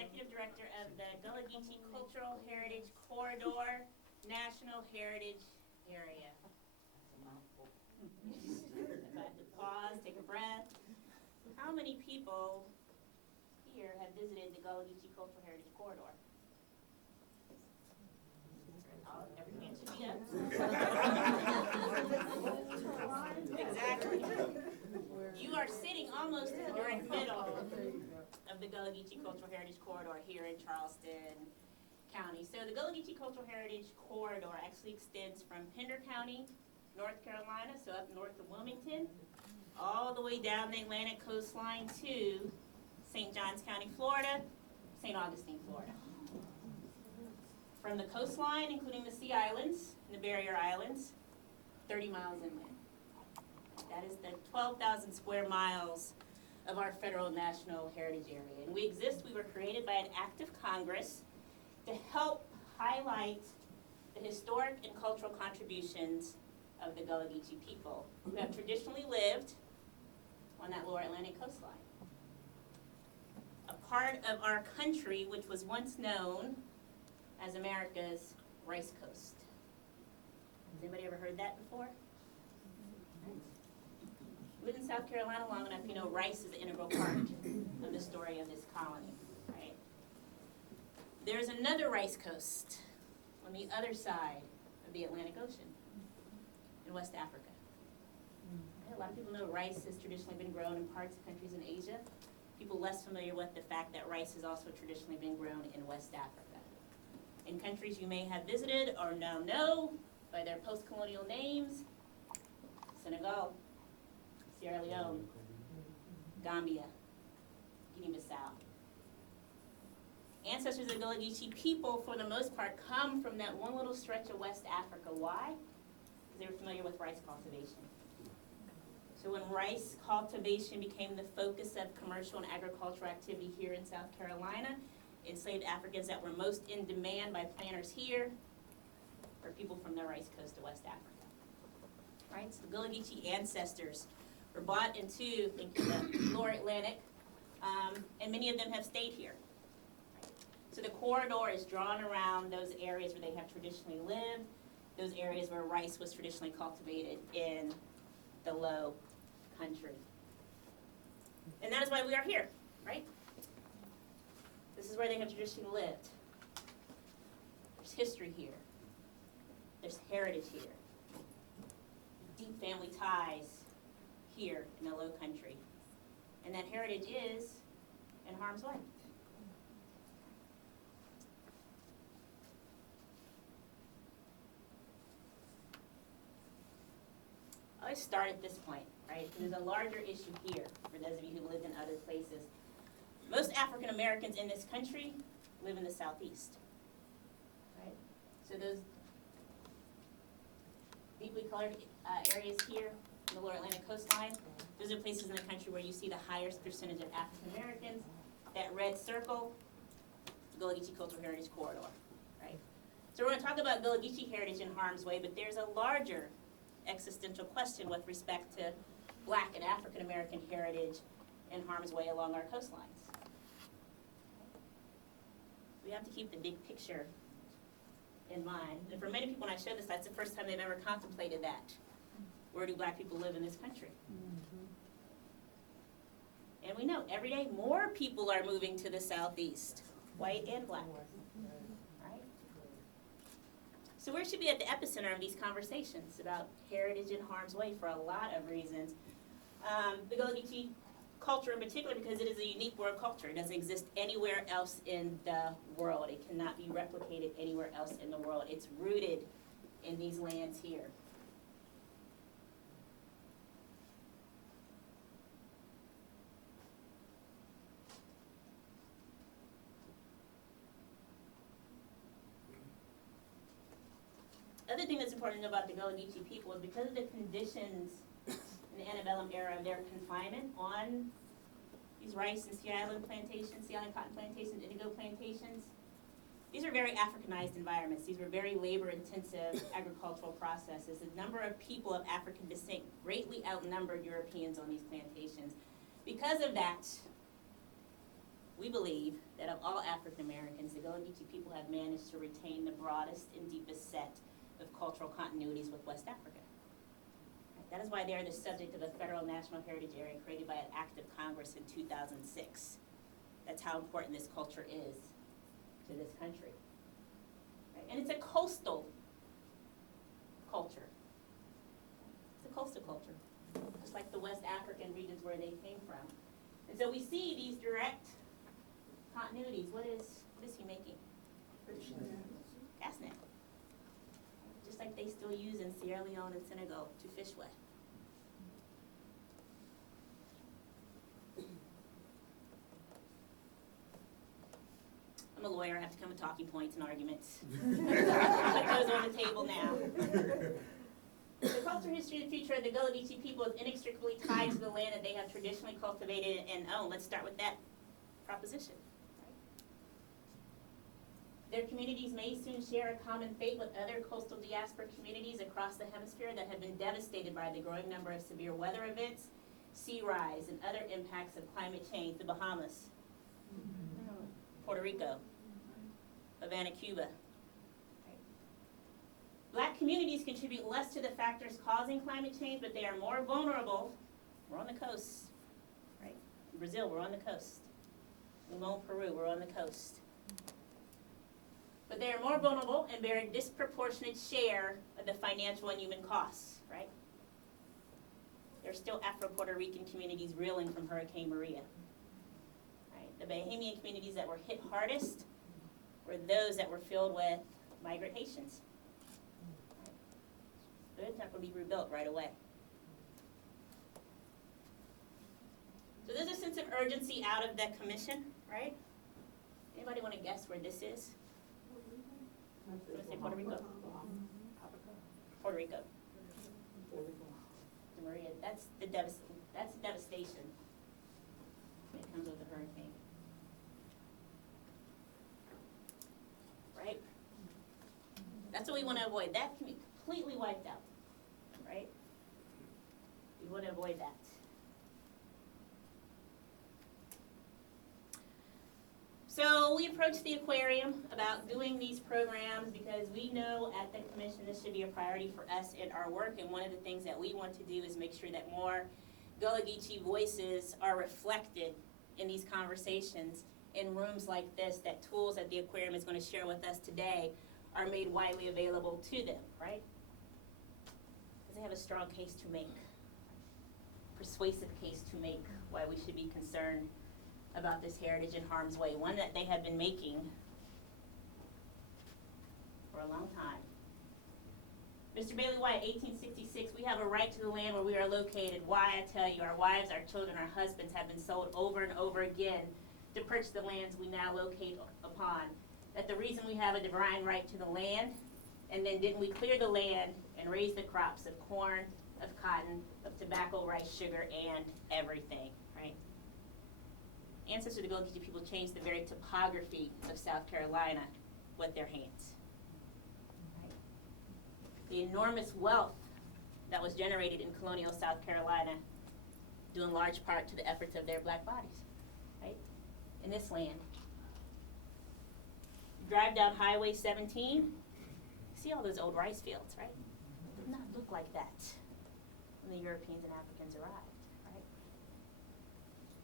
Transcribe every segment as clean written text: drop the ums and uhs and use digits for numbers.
Executive Director of the Gullah Geechee Cultural Heritage Corridor National Heritage Area. If I have to pause, take a breath. How many people here have visited the Gullah Geechee Cultural Heritage Corridor? Oh, every hand should be up. Exactly. You are sitting almost in the direct middle of the Gullah Geechee Cultural Heritage Corridor here in Charleston County. So the Gullah Geechee Cultural Heritage Corridor actually extends from Pender County, North Carolina, so up north of Wilmington, all the way down the Atlantic coastline to St. Johns County, Florida, St. Augustine, Florida. From the coastline, including the Sea Islands and the Barrier Islands, 30 miles inland. That is the 12,000 square miles of our federal national heritage area. And we were created by an act of Congress to help highlight the historic and cultural contributions of the Gullah Geechee people who have traditionally lived on that lower Atlantic coastline. A part of our country which was once known as America's Rice Coast. Has anybody ever heard that before? Lived in South Carolina long enough, you know rice is an integral part of the story of this colony, right? There's another rice coast on the other side of the Atlantic Ocean in West Africa. A lot of people know rice has traditionally been grown in parts of countries in Asia. People less familiar with the fact that rice has also traditionally been grown in West Africa. In countries you may have visited or now know by their post-colonial names: Senegal, Sierra Leone, Gambia, Guinea-Bissau. Ancestors of the Gullah Geechee people, for the most part, come from that one little stretch of West Africa. Why? Because they were familiar with rice cultivation. So when rice cultivation became the focus of commercial and agricultural activity here in South Carolina, enslaved Africans that were most in demand by planters here were people from the rice coast of West Africa. Right? So the Gullah Geechee ancestors were brought into the lower Atlantic, and many of them have stayed here. Right? So the corridor is drawn around those areas where they have traditionally lived, those areas where rice was traditionally cultivated in the low country. And that is why we are here, right? This is where they have traditionally lived. There's history here. There's heritage here. Deep family ties here in the low country. And that heritage is in harm's way. I always start at this point, right? There's a larger issue here for those of you who lived in other places. Most African Americans in this country live in the Southeast, right? So those deeply colored areas here in the lower Atlantic coastline, those are places in the country where you see the highest percentage of African Americans. That red circle, the Gullah Geechee Cultural Heritage Corridor, right? So we're going to talk about Gullah Geechee heritage in harm's way, but there's a larger existential question with respect to Black and African American heritage in harm's way along our coastlines. We have to keep the big picture in mind. And for many people, when I show this, that's the first time they've ever contemplated that. Where do Black people live in this country? Mm-hmm. And we know every day more people are moving to the Southeast, white and Black. Right? So we should be at the epicenter of these conversations about heritage in harm's way for a lot of reasons. The Gullah Geechee culture in particular, because it is a unique world culture. It doesn't exist anywhere else in the world. It cannot be replicated anywhere else in the world. It's rooted in these lands here. Other thing that's important to know about the Gullah Geechee people is because of the conditions in the antebellum era of their confinement on these rice and Sea Island plantations, Sea Island cotton plantations, indigo plantations, these are very Africanized environments. These were very labor-intensive agricultural processes. The number of people of African descent greatly outnumbered Europeans on these plantations. Because of that, we believe that of all African Americans, the Gullah Geechee people have managed to retain the broadest and deepest set of cultural continuities with West Africa. That is why they are the subject of a federal national heritage area created by an act of Congress in 2006. That's how important this culture is to this country. Right? And it's a coastal culture. It's a coastal culture, just like the West African regions where they came from. And so we see these direct continuities. What is he making? Gas net. Just like they still use in Sierra Leone and Senegal to fish with. I'm a lawyer, I have to come with talking points and arguments. Put those on the table now. The culture, history, and future of the Gullah Geechee people is inextricably tied to the land that they have traditionally cultivated and owned. Let's start with that proposition. Their communities may soon share a common fate with other coastal diaspora communities across the hemisphere that have been devastated by the growing number of severe weather events, sea rise, and other impacts of climate change. The Bahamas, Puerto Rico, Havana, Cuba. Black communities contribute less to the factors causing climate change, but they are more vulnerable. We're on the coast, right? In Brazil, we're on the coast. Limon, Peru, we're on the coast. But they are more vulnerable and bear a disproportionate share of the financial and human costs, right? There are still Afro-Puerto Rican communities reeling from Hurricane Maria. Right? The Bahamian communities that were hit hardest were those that were filled with migrant Haitians. Right? It's not going to be rebuilt right away. So there's a sense of urgency out of that commission, right? Anybody want to guess where this is? Want to say Puerto Rico? Puerto Rico. Maria, that's the devastation when it comes with the hurricane. Right? That's what we want to avoid. That can be completely wiped out. Right? We want to avoid that. So we approached the aquarium about doing these programs because we know at the commission this should be a priority for us in our work, and one of the things that we want to do is make sure that more Gullah Geechee voices are reflected in these conversations in rooms like this, that tools that the aquarium is going to share with us today are made widely available to them, right? Because they have a strong case to make, persuasive case to make why we should be concerned about this heritage in harm's way, one that they have been making for a long time. Mr. Bailey White, 1866, we have a right to the land where we are located. Why, I tell you, our wives, our children, our husbands have been sold over and over again to purchase the lands we now locate upon. That the reason we have a divine right to the land, and then didn't we clear the land and raise the crops of corn, of cotton, of tobacco, rice, sugar, and everything, right? Ancestors of the Gullah Geechee people changed the very topography of South Carolina with their hands. Right? The enormous wealth that was generated in colonial South Carolina due in large part to the efforts of their black bodies, right? In this land. You drive down Highway 17, you see all those old rice fields, right? It did not look like that when the Europeans and Africans arrived.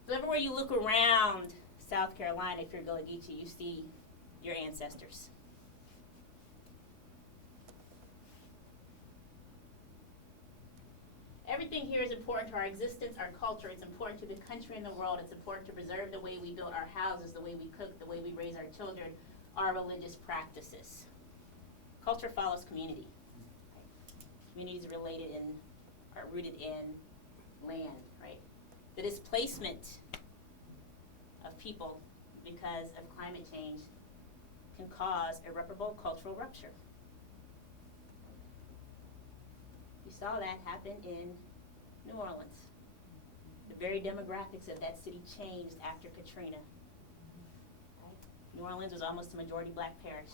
So everywhere you look around South Carolina, if you're Gullah Geechee, you see your ancestors. Everything here is important to our existence, our culture. It's important to the country and the world. It's important to preserve the way we build our houses, the way we cook, the way we raise our children, our religious practices. Culture follows community. Communities are rooted in land, right? The displacement of people because of climate change can cause irreparable cultural rupture. We saw that happen in New Orleans. The very demographics of that city changed after Katrina. Right? New Orleans was almost a majority black parish.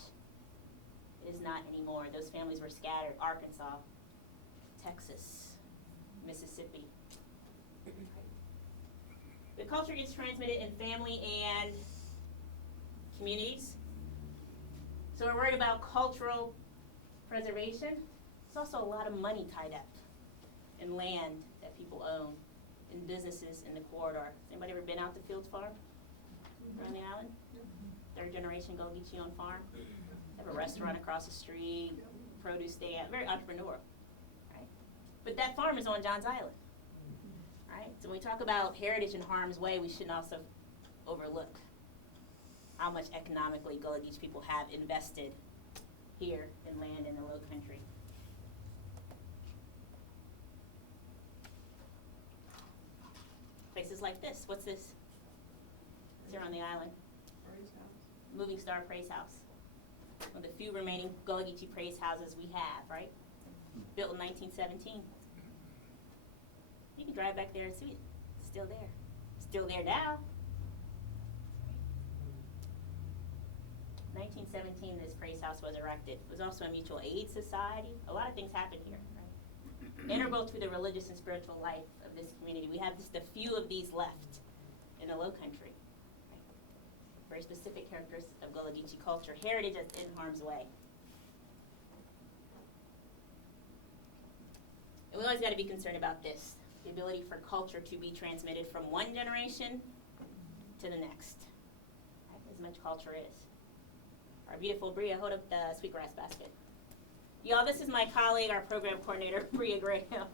It is not anymore. Those families were scattered. Arkansas, Texas, Mississippi. The culture gets transmitted in family and communities. So we're worried about cultural preservation. There's also a lot of money tied up in land that people own, in businesses in the corridor. Has anybody ever been out to Fields Farm around the island? Third generation Gullah-Geechee owned farm. They have a restaurant across the street, produce stand, very entrepreneurial, right? But that farm is on Johns Island, right? So when we talk about heritage in harm's way, we shouldn't also overlook how much economically Gullah-Geechee people have invested here in land in the Low Country. Places like this. What's this? It's here on the island. Praise House. Moving Star Praise House. One of the few remaining Gullah-Geechee praise houses we have, right? Built in 1917. You can drive back there and see it. It's still there. Still there now. 1917, this praise house was erected. It was also a mutual aid society. A lot of things happened here, right? Integral to the religious and spiritual life of this community. We have just a few of these left in the Low Country. Right? Very specific characteristics of Gullah-Geechee culture. Heritage that's in harm's way. And we always got to be concerned about this. The ability for culture to be transmitted from one generation to the next. Right? As much culture is. Our beautiful Bria, hold up the sweetgrass basket. Y'all, this is my colleague, our program coordinator, Bria Graham.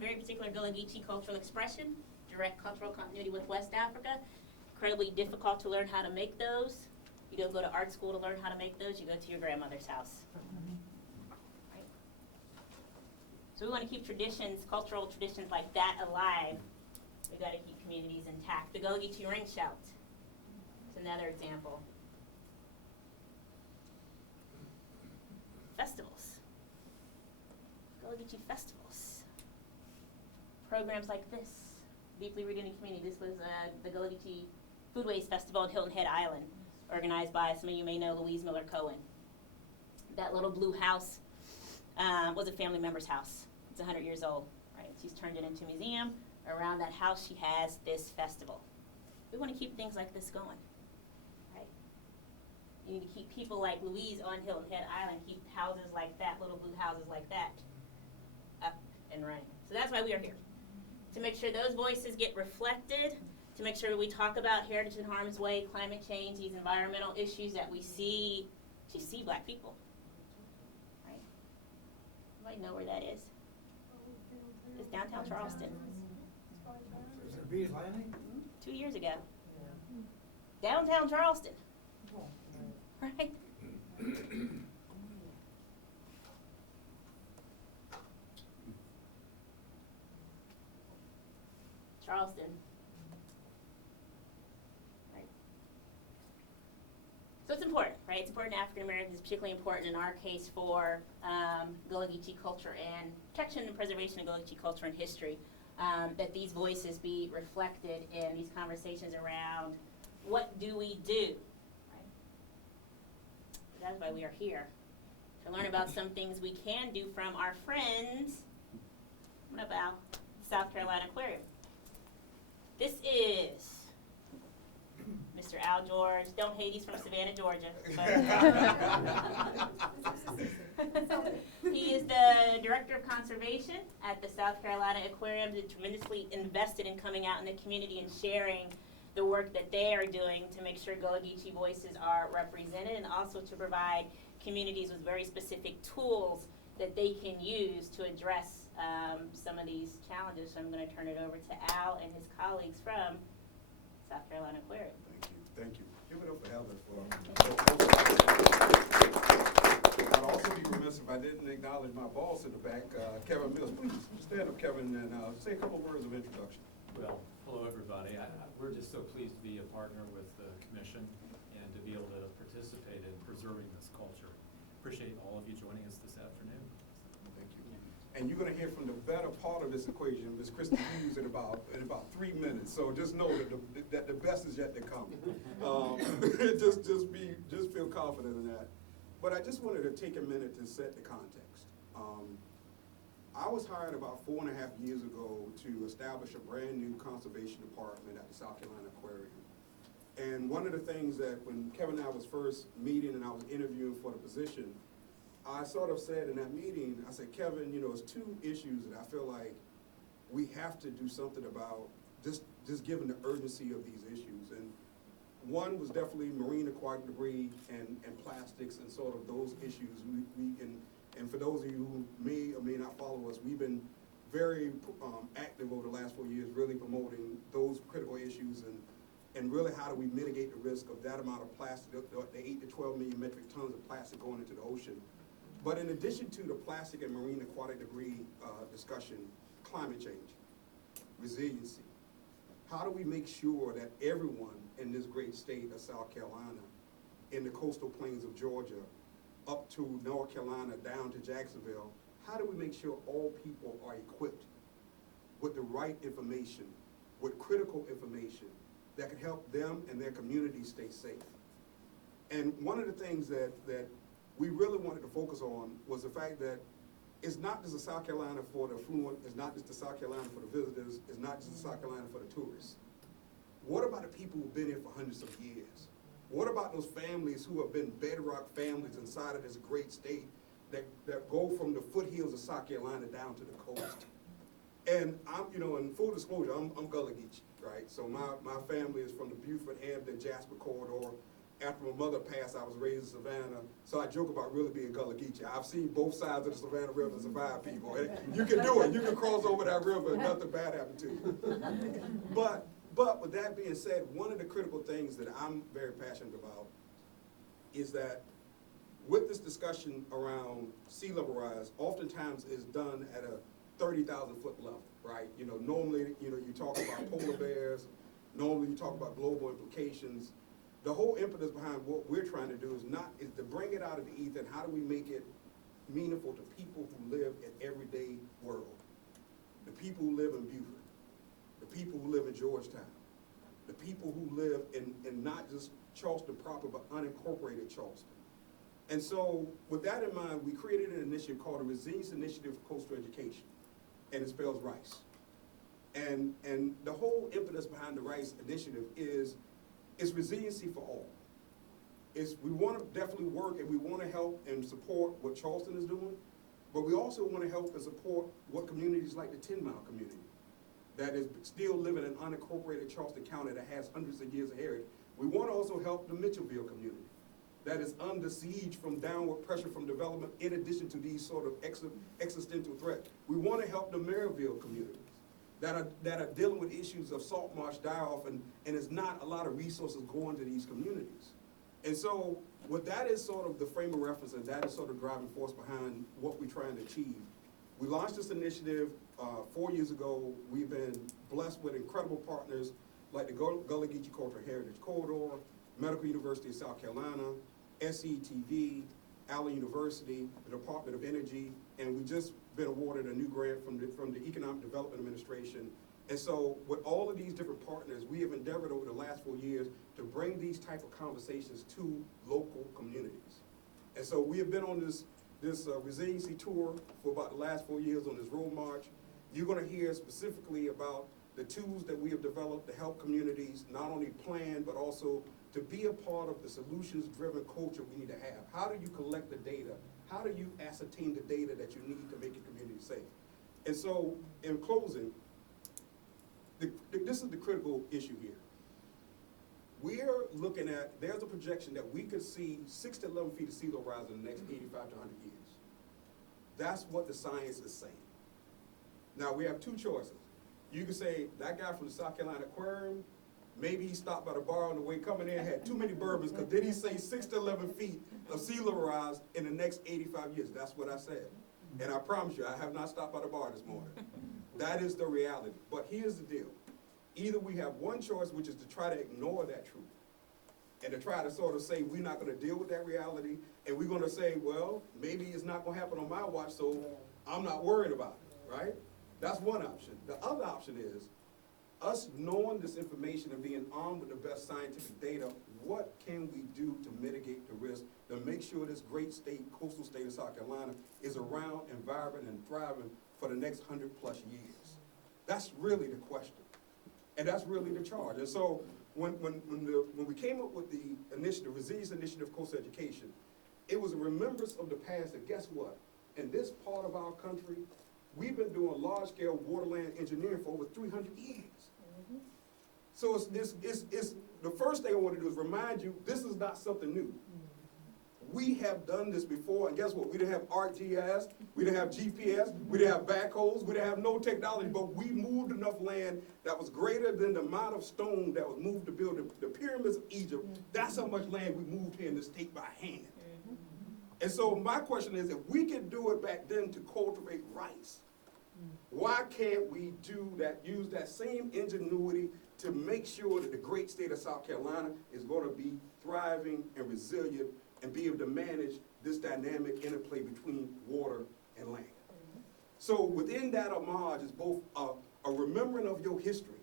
Very particular Gullah-Geechee cultural expression, direct cultural continuity with West Africa. Incredibly difficult to learn how to make those. You don't go to art school to learn how to make those, you go to your grandmother's house. So we want to keep traditions, cultural traditions like that alive. We've got to keep communities intact. The Gullah-Geechee ring shout is another example. Festivals. Gullah-Geechee festivals. Programs like this, deeply rooted in the community. This was the Gullah-Geechee Foodways Festival at Hilton Head Island, organized by, some of you may know, Louise Miller Cohen. That little blue house was a family member's house. It's 100 years old, right? She's turned it into a museum. Around that house, she has this festival. We want to keep things like this going, right? You need to keep people like Louise on Hilton Head Island, keep houses like that, little blue houses like that, up and running. So that's why we are here, to make sure those voices get reflected, to make sure we talk about heritage in harm's way, climate change, these environmental issues that we see Black people. Anybody know where that is? It's downtown Charleston. Is it Bees Landing? 2 years ago. Yeah. Downtown Charleston. Oh, Right? Charleston. Right. So it's important, right? It's important to African Americans. It's particularly important in our case for Gullah-Geechee culture and protection and preservation of Gullah-Geechee culture and history, that these voices be reflected in these conversations around what do we do, right? That's why we are here, to learn about some things we can do from our friends. What about South Carolina Aquarium? This is Mr. Al George. Don't hate, he's from Savannah, Georgia. He is the Director of Conservation at the South Carolina Aquarium. They're tremendously invested in coming out in the community and sharing the work that they are doing to make sure Gullah-Geechee voices are represented, and also to provide communities with very specific tools that they can use to address some of these challenges. So I'm going to turn it over to Al and his colleagues from South Carolina Aquarium. Thank you. Give it up for Heather for. I'd also be remiss if I didn't acknowledge my boss in the back, Kevin Mills. Please stand up, Kevin, and say a couple words of introduction. Well, hello everybody. We're just so pleased to be a partner with the Commission and to be able to participate in preserving this culture. Appreciate all of you joining us this afternoon. Thank you. And you're going to hear from the better part of this equation, Ms. Christy Hughes, in about 3 minutes. So just know that the best is yet to come. Just feel confident in that. But I just wanted to take a minute to set the context. I was hired about 4.5 years ago to establish a brand new conservation department at the South Carolina Aquarium. And one of the things that when Kevin and I was first meeting and I was interviewing for the position, I sort of said in that meeting, I said, Kevin, you know, it's two issues that I feel like we have to do something about, just given the urgency of these issues. And one was definitely marine aquatic debris and plastics and sort of those issues. And for those of you who may or may not follow us, we've been very active over the last 4 years, really promoting those critical issues and really how do we mitigate the risk of that amount of plastic, the 8 to 12 million metric tons of plastic going into the ocean. But in addition to the plastic and marine aquatic debris discussion, climate change, resiliency. How do we make sure that everyone in this great state of South Carolina, in the coastal plains of Georgia, up to North Carolina, down to Jacksonville, how do we make sure all people are equipped with the right information, with critical information that can help them and their communities stay safe? And one of the things that we really wanted to focus on was the fact that it's not just the South Carolina for the affluent, it's not just the South Carolina for the visitors, it's not just the South Carolina for the tourists. What about the people who've been here for hundreds of years? What about those families who have been bedrock families inside of this great state that go from the foothills of South Carolina down to the coast? And I'm, you know, in full disclosure, I'm Gullah Geechee, right? So my family is from the Beaufort, Hampton, Jasper corridor. After my mother passed, I was raised in Savannah, so I joke about really being Gullah Geechee. I've seen both sides of the Savannah River and survive, people. And you can do it. You can cross over that river and nothing bad happened to you. But with that being said, one of the critical things that I'm very passionate about is that with this discussion around sea level rise, oftentimes is done at a 30,000 foot level, right? You know, normally, you know, you talk about polar bears, normally you talk about global implications. The whole impetus behind what we're trying to do is to bring it out of the ether, and how do we make it meaningful to people who live in everyday world. The people who live in Beaufort, the people who live in Georgetown, the people who live in not just Charleston proper, but unincorporated Charleston. And so with that in mind, we created an initiative called the Resilience Initiative for Coastal Education, and it spells RICE. And the whole impetus behind the RICE initiative is resiliency for all. We want to definitely work and we want to help and support what Charleston is doing, but we also want to help and support what communities like the 10 Mile community that is still living in unincorporated Charleston County that has hundreds of years of heritage. We want to also help the Mitchellville community that is under siege from downward pressure from development in addition to these sort of existential threats. We want to help the Maryville communities that are dealing with issues of salt marsh die-off and there's not a lot of resources going to these communities. And so what that is sort of the frame of reference, and that is sort of driving force behind what we're trying to achieve. We launched this initiative 4 years ago. We've been blessed with incredible partners like the Gullah Geechee Cultural Heritage Corridor, Medical University of South Carolina, SCTV, Allen University, the Department of Energy, and we just been awarded a new grant from the Economic Development Administration. And so with all of these different partners, we have endeavored over the last 4 years to bring these type of conversations to local communities. And so we have been on this resiliency tour for about the last 4 years on this road march. You're gonna hear specifically about the tools that we have developed to help communities not only plan, but also to be a part of the solutions-driven culture we need to have. How do you collect the data? How do you ascertain the data that you need to make your community safe? And so, in closing, this is the critical issue here. We're looking at, there's a projection that we could see 6 to 11 feet of sea level rise in the next 85 to 100 years. That's what the science is saying. Now, we have two choices. You can say, that guy from the South Carolina Aquarium, maybe he stopped by the bar on the way coming in, had too many bourbons, because did he say 6 to 11 feet of sea level rise in the next 85 years? That's what I said. And I promise you, I have not stopped by the bar this morning. That is the reality. But here's the deal. Either we have one choice, which is to try to ignore that truth, and to try to sort of say we're not going to deal with that reality, and we're going to say, well, maybe it's not going to happen on my watch, so I'm not worried about it, right? That's one option. The other option is us knowing this information and being armed with the best scientific data, what can we do to mitigate the risk, to make sure this great state, coastal state of South Carolina, is around and vibrant and thriving for the next 100+ years? That's really the question. And that's really the charge. And so when we came up with the initiative, Resilience Initiative Coastal Education, it was a remembrance of the past that, guess what? In this part of our country, we've been doing large-scale waterland engineering for over 300 years. So it's the first thing I want to do is remind you, this is not something new. We have done this before, and guess what? We didn't have ArcGIS, we didn't have GPS, we didn't have backhoes, we didn't have no technology, but we moved enough land that was greater than the amount of stone that was moved to build the pyramids of Egypt. That's how much land we moved here in the state by hand. And so my question is, if we could do it back then to cultivate rice, why can't we do that, use that same ingenuity to make sure that the great state of South Carolina is going to be thriving and resilient and be able to manage this dynamic interplay between water and land? So within that homage is both a remembering of your history,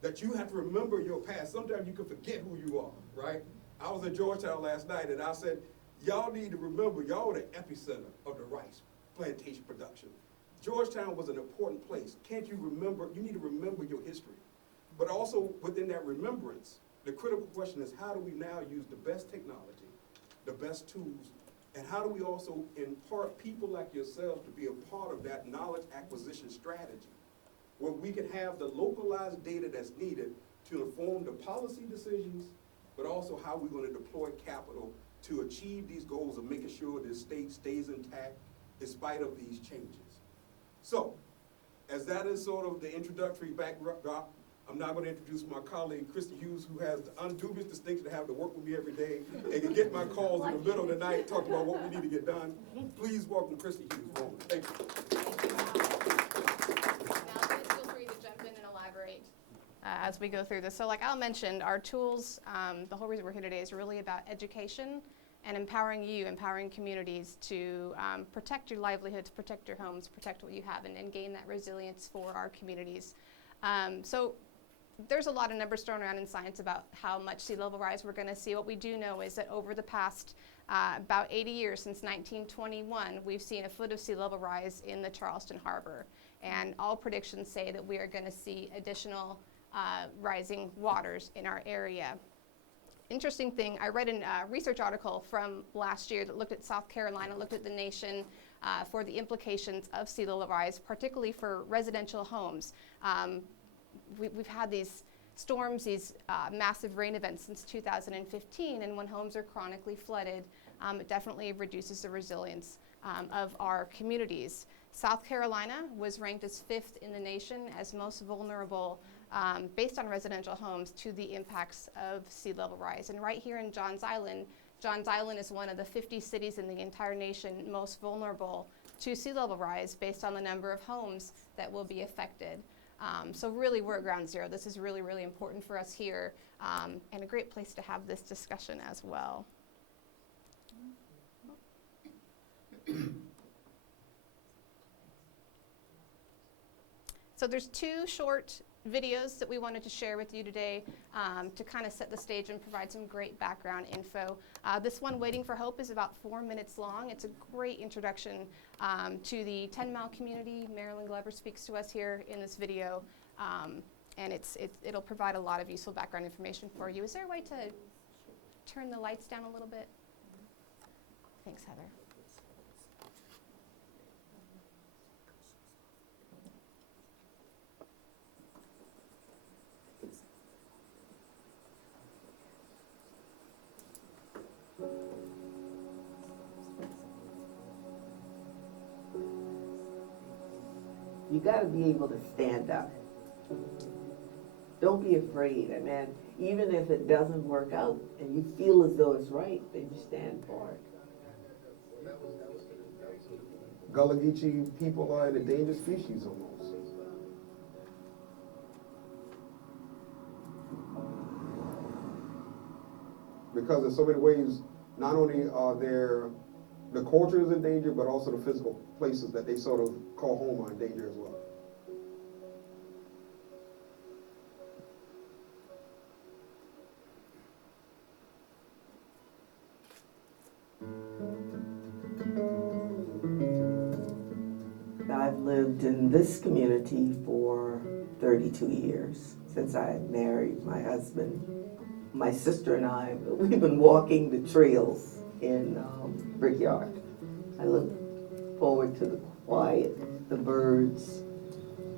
that you have to remember your past. Sometimes you can forget who you are, right? I was at Georgetown last night and I said, y'all need to remember, y'all are the epicenter of the rice plantation production. Georgetown was an important place. Can't you remember? You need to remember your history. But also within that remembrance, the critical question is, how do we now use the best technology, the best tools, and how do we also impart people like yourselves to be a part of that knowledge acquisition strategy, where we can have the localized data that's needed to inform the policy decisions, but also how we're going to deploy capital to achieve these goals of making sure the state stays intact in spite of these changes. So, as that is sort of the introductory backdrop, I'm now going to introduce my colleague, Christy Hughes, who has the undubious distinction to have to work with me every day and can get my calls in the middle of the night, talk about what we need to get done. Please welcome Christy Hughes. Thank you. Now, please feel free to jump in and elaborate as we go through this. So like Al mentioned, our tools, the whole reason we're here today is really about education and empowering you, empowering communities to protect your livelihoods, protect your homes, protect what you have, and gain that resilience for our communities. So there's a lot of numbers thrown around in science about how much sea level rise we're going to see. What we do know is that over the past about 80 years, since 1921, we've seen a foot of sea level rise in the Charleston harbor. And all predictions say that we are going to see additional rising waters in our area. Interesting thing, I read a research article from last year that looked at South Carolina, looked at the nation for the implications of sea level rise, particularly for residential homes. We've had these storms, these massive rain events since 2015, and when homes are chronically flooded, it definitely reduces the resilience of our communities. South Carolina was ranked as 5th in the nation as most vulnerable based on residential homes to the impacts of sea level rise. And right here in Johns Island is one of the 50 cities in the entire nation most vulnerable to sea level rise based on the number of homes that will be affected. So really we're at ground zero. This is really, really important for us here and a great place to have this discussion as well. So there's 2 short videos that we wanted to share with you today to kind of set the stage and provide some great background info. This one, Waiting for Hope, is about 4 minutes long. It's a great introduction to the 10 Mile community. Marilyn Glover speaks to us here in this video, and it'll provide a lot of useful background information for you. Is there a way to turn the lights down a little bit? Thanks, Heather. You got to be able to stand up. Don't be afraid. I mean, even if it doesn't work out and you feel as though it's right, then you stand for it. Gullah Geechee people are an endangered species almost. Because in so many ways, not only are the culture is in danger, but also the physical places that they sort of call home are in danger as well. lived in this community for 32 years, since I married my husband. My sister and I, we've been walking the trails in Brickyard. I look forward to the quiet, the birds,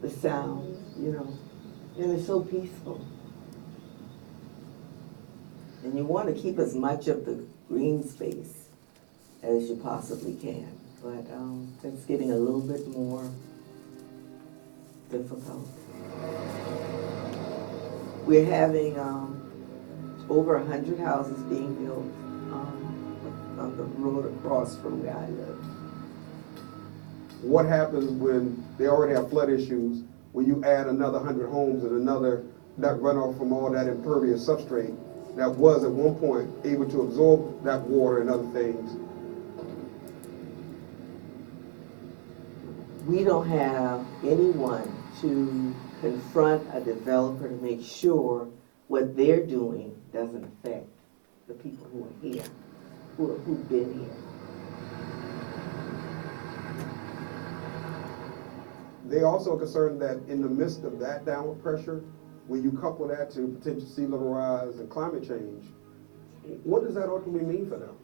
the sounds, you know, and it's so peaceful. And you want to keep as much of the green space as you possibly can, but it's getting a little bit more difficult. We're having over 100 houses being built on the road across from where I live. What happens when they already have flood issues, when you add another 100 homes and another, that runoff from all that impervious substrate that was at one point able to absorb that water and other things? We don't have anyone to confront a developer to make sure what they're doing doesn't affect the people who are here, who've been here. They also are concerned that in the midst of that downward pressure, when you couple that to potential sea level rise and climate change, what does that ultimately mean for them?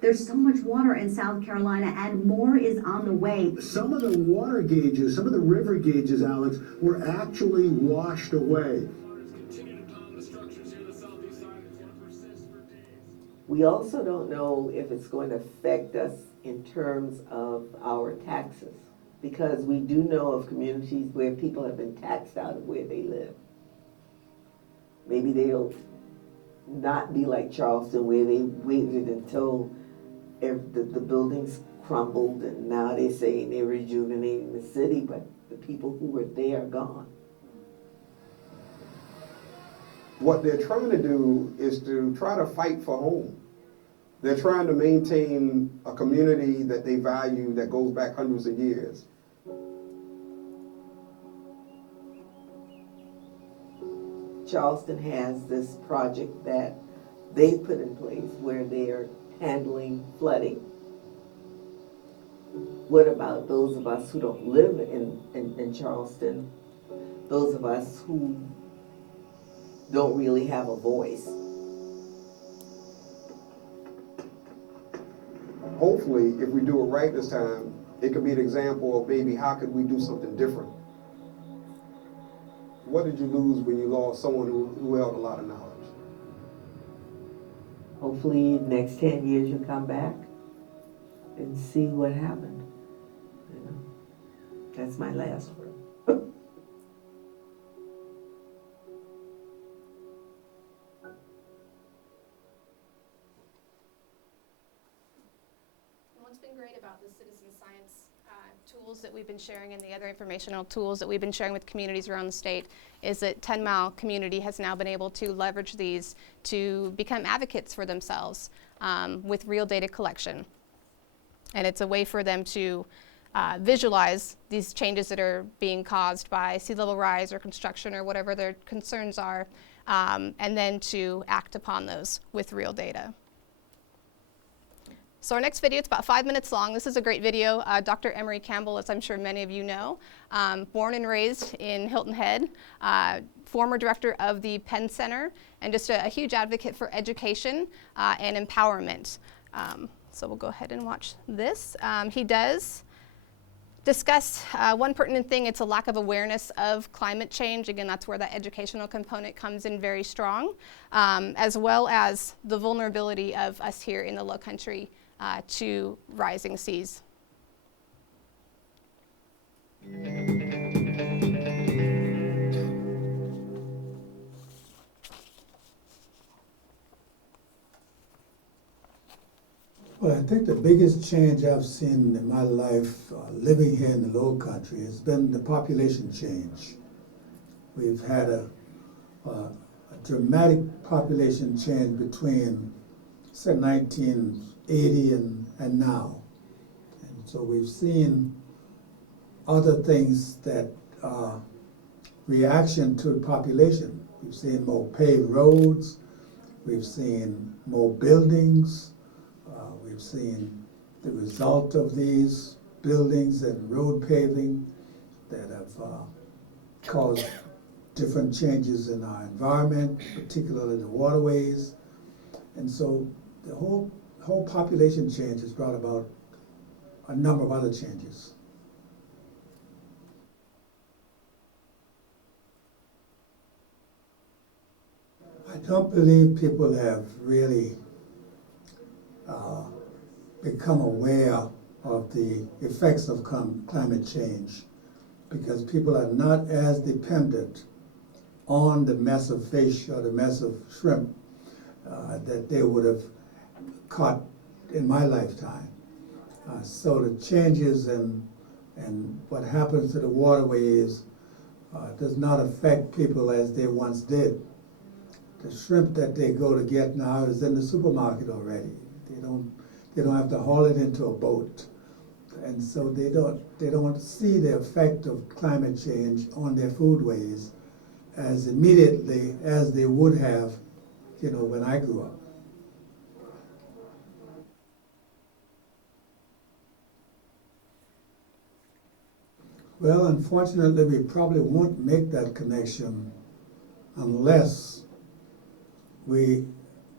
There's so much water in South Carolina and more is on the way. Some of the water gauges, some of the river gauges, Alex, were actually washed away. We also don't know if it's going to affect us in terms of our taxes, because we do know of communities where people have been taxed out of where they live. Maybe they'll not be like Charleston, where they waited until the buildings crumbled and now they're saying they're rejuvenating the city, but the people who were there are gone. What they're trying to do is to try to fight for home. They're trying to maintain a community that they value that goes back hundreds of years. Charleston has this project that they put in place where they're handling flooding. What about those of us who don't live in Charleston? Those of us who don't really have a voice? Hopefully, if we do it right this time, it could be an example of maybe how could we do something different. What did you lose when you lost someone who held a lot of knowledge? Hopefully, next 10 years you'll come back and see what happened. You know, that's my last word. What's been great about the citizen science tools that we've been sharing and the other informational tools that we've been sharing with communities around the state is that 10 Mile community has now been able to leverage these to become advocates for themselves with real data collection. And it's a way for them to visualize these changes that are being caused by sea level rise or construction or whatever their concerns are, and then to act upon those with real data. So our next video, it's about 5 minutes long. This is a great video. Dr. Emery Campbell, as I'm sure many of you know, born and raised in Hilton Head, former director of the Penn Center, and just a huge advocate for education and empowerment. So we'll go ahead and watch this. He does discuss one pertinent thing. It's a lack of awareness of climate change. Again, that's where that educational component comes in very strong, as well as the vulnerability of us here in the Lowcountry to rising seas. Well, I think the biggest change I've seen in my life living here in the Lowcountry has been the population change. We've had a dramatic population change between, say, 1980 and now. And so we've seen other things that reaction to the population. We've seen more paved roads, we've seen more buildings, we've seen the result of these buildings and road paving that have caused different changes in our environment, particularly the waterways. And so the whole population change has brought about a number of other changes. I don't believe people have really become aware of the effects of climate change, because people are not as dependent on the mess of fish or the mess of shrimp that they would have caught in my lifetime. So the changes and what happens to the waterways does not affect people as they once did. The shrimp that they go to get now is in the supermarket already. They don't have to haul it into a boat. And so they don't see the effect of climate change on their foodways as immediately as they would have, when I grew up. Well, unfortunately, we probably won't make that connection unless we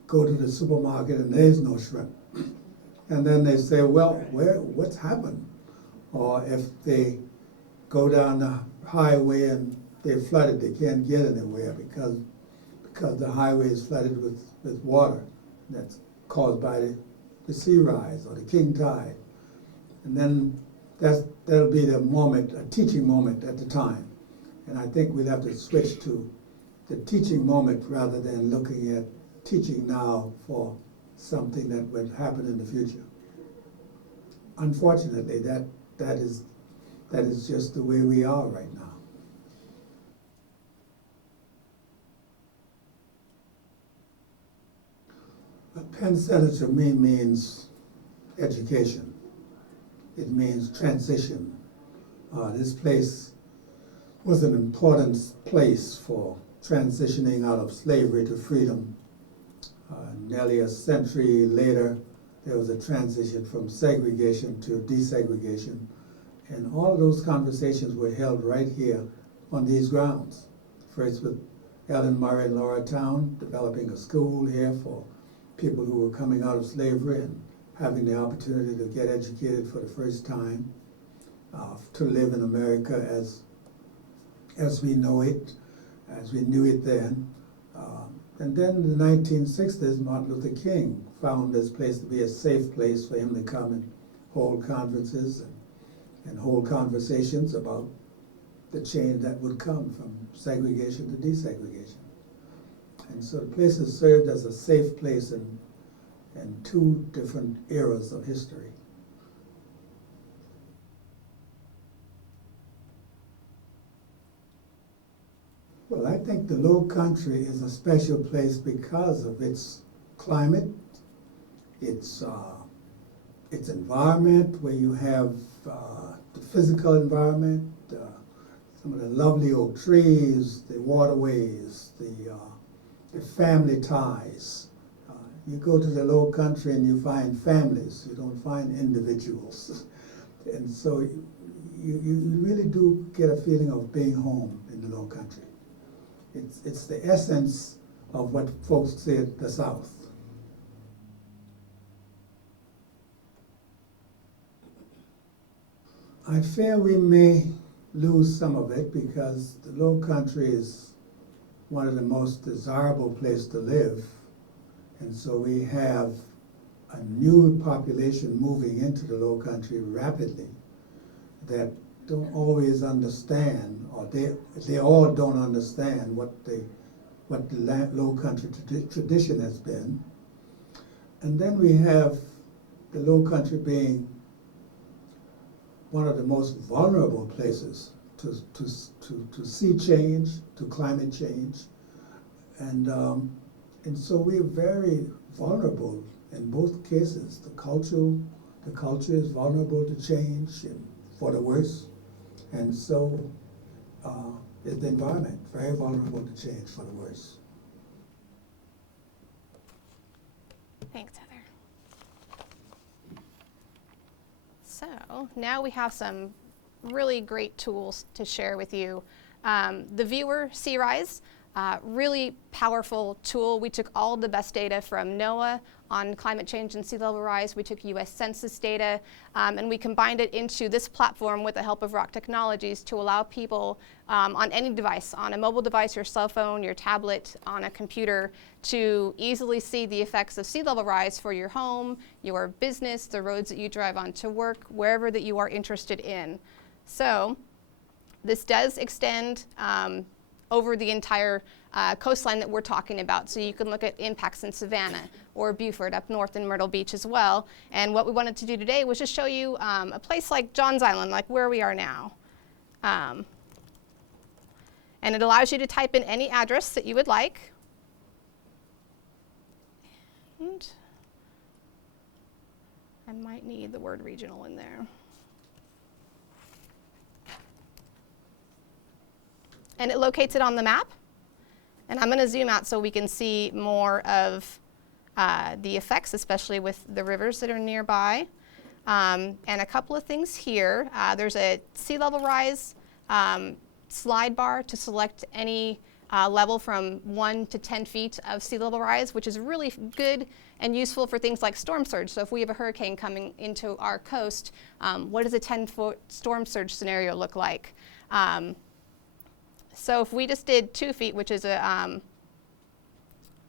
go to the supermarket and there's no shrimp. And then they say, well, what's happened? Or if they go down the highway and they're flooded, they can't get anywhere because the highway is flooded with water that's caused by the sea rise or the king tide. And then that'll be the moment, a teaching moment at the time. And I think we'll have to switch to the teaching moment rather than looking at teaching now for something that would happen in the future. Unfortunately, that is just the way we are right now. But Penn Center to me means education. It means transition. This place was an important place for transitioning out of slavery to freedom. Nearly a century later, there was a transition from segregation to desegregation. And all of those conversations were held right here on these grounds. First with Ellen Murray and Laura Town, developing a school here for people who were coming out of slavery and having the opportunity to get educated for the first time, to live in America as we know it, as we knew it then. And then in the 1960s, Martin Luther King found this place to be a safe place for him to come and hold conferences and hold conversations about the change that would come from segregation to desegregation. And so the place has served as a safe place in two different eras of history. Well, I think the Low Country is a special place because of its climate, its environment, where you have the physical environment, some of the lovely oak trees, the waterways, the family ties. You go to the Low Country and you find families, you don't find individuals. And so you really do get a feeling of being home in the Low Country. It's the essence of what folks say at the South. I fear we may lose some of it because the Low Country is one of the most desirable places to live. And so we have a new population moving into the Low Country rapidly that don't always understand, or they all don't understand what the Low Country tradition has been. And then we have the Low Country being one of the most vulnerable places to sea change, to climate change. And so we're very vulnerable in both cases. The culture is vulnerable to change and for the worse. And so is the environment, very vulnerable to change for the worse. Thanks, Heather. So now we have some really great tools to share with you. The viewer CRISE, really powerful tool. We took all the best data from NOAA on climate change and sea level rise. We took US Census data, and we combined it into this platform with the help of Rock Technologies to allow people on any device, on a mobile device, your cell phone, your tablet, on a computer, to easily see the effects of sea level rise for your home, your business, the roads that you drive on to work, wherever that you are interested in. So this does extend over the entire coastline that we're talking about. So you can look at impacts in Savannah or Beaufort up north in Myrtle Beach as well. And what we wanted to do today was just show you a place like Johns Island, like where we are now. And it allows you to type in any address that you would like. And I might need the word regional in there. And it locates it on the map. And I'm going to zoom out so we can see more of the effects, especially with the rivers that are nearby. And a couple of things here. There's a sea level rise slide bar to select any level from 1 to 10 feet of sea level rise, which is really good and useful for things like storm surge. So if we have a hurricane coming into our coast, what does a 10-foot storm surge scenario look like? So if we just did 2 feet, which is a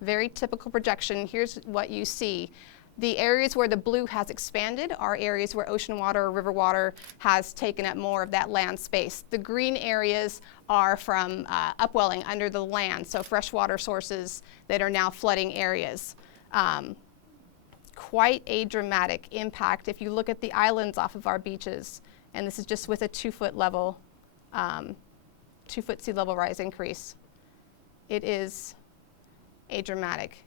very typical projection, here's what you see. The areas where the blue has expanded are areas where ocean water or river water has taken up more of that land space. The green areas are from upwelling under the land, so freshwater sources that are now flooding areas. Quite a dramatic impact if you look at the islands off of our beaches, and this is just with a 2-foot level 2-foot sea level rise increase. It is a dramatic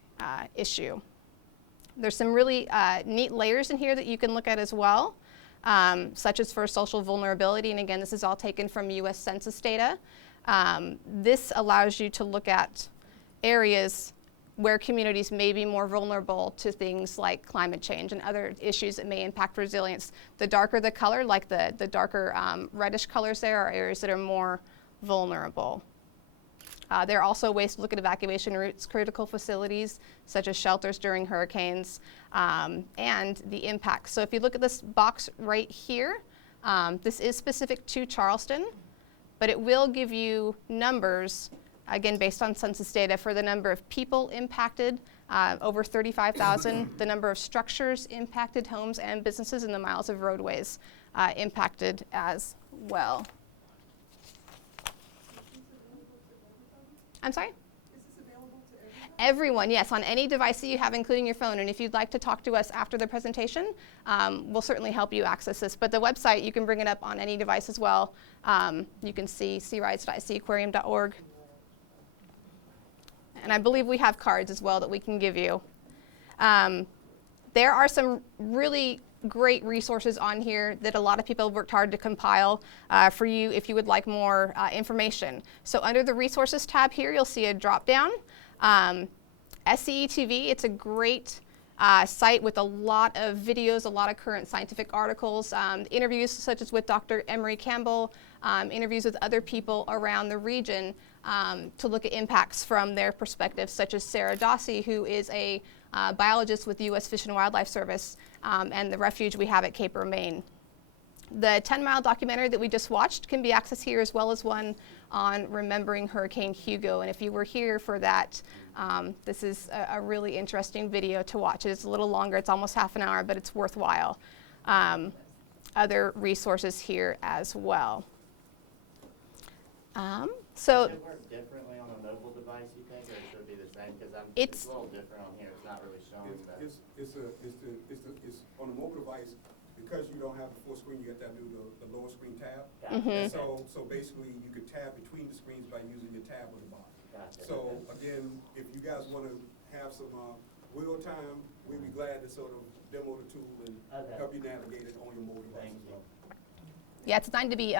issue. There's some really neat layers in here that you can look at as well, such as for social vulnerability. And again, this is all taken from US Census data. This allows you to look at areas where communities may be more vulnerable to things like climate change and other issues that may impact resilience. The darker the color, like the darker reddish colors there, are areas that are more vulnerable. There are also ways to look at evacuation routes, critical facilities, such as shelters during hurricanes, and the impacts. So if you look at this box right here, this is specific to Charleston, but it will give you numbers, again, based on census data, for the number of people impacted, over 35,000, the number of structures impacted, homes and businesses, and the miles of roadways impacted as well. I'm sorry? Is this available to everyone? Yes, on any device that you have, including your phone. And if you'd like to talk to us after the presentation, we'll certainly help you access this. But the website, you can bring it up on any device as well. You can see searise.icaquarium.org. And I believe we have cards as well that we can give you. There are some really great resources on here that a lot of people have worked hard to compile for you if you would like more information. So under the resources tab here, you'll see a drop down. SCETV, it's a great site with a lot of videos, a lot of current scientific articles, interviews such as with Dr. Emery Campbell, interviews with other people around the region to look at impacts from their perspective, such as Sarah Dossie, who is a biologist with the U.S. Fish and Wildlife Service and the refuge we have at Cape Romaine. The 10-mile documentary that we just watched can be accessed here, as well as one on remembering Hurricane Hugo. And if you were here for that, this is a really interesting video to watch. It's a little longer, it's almost half an hour, but it's worthwhile. Other resources here as well. Does it work differently on a mobile device, you think, or should it be the same? Because it's a little different on here. It's not really showing that. It's on a mobile device, because you don't have the full screen, you have to do the lower screen tab. Mm-hmm. So basically, you could tab between the screens by using your tab on the bottom. Gotcha. So again, if you guys want to have some wheel time, we'd be glad to sort of demo the tool and help you navigate it on your mobile device as well. Yeah, it's designed to be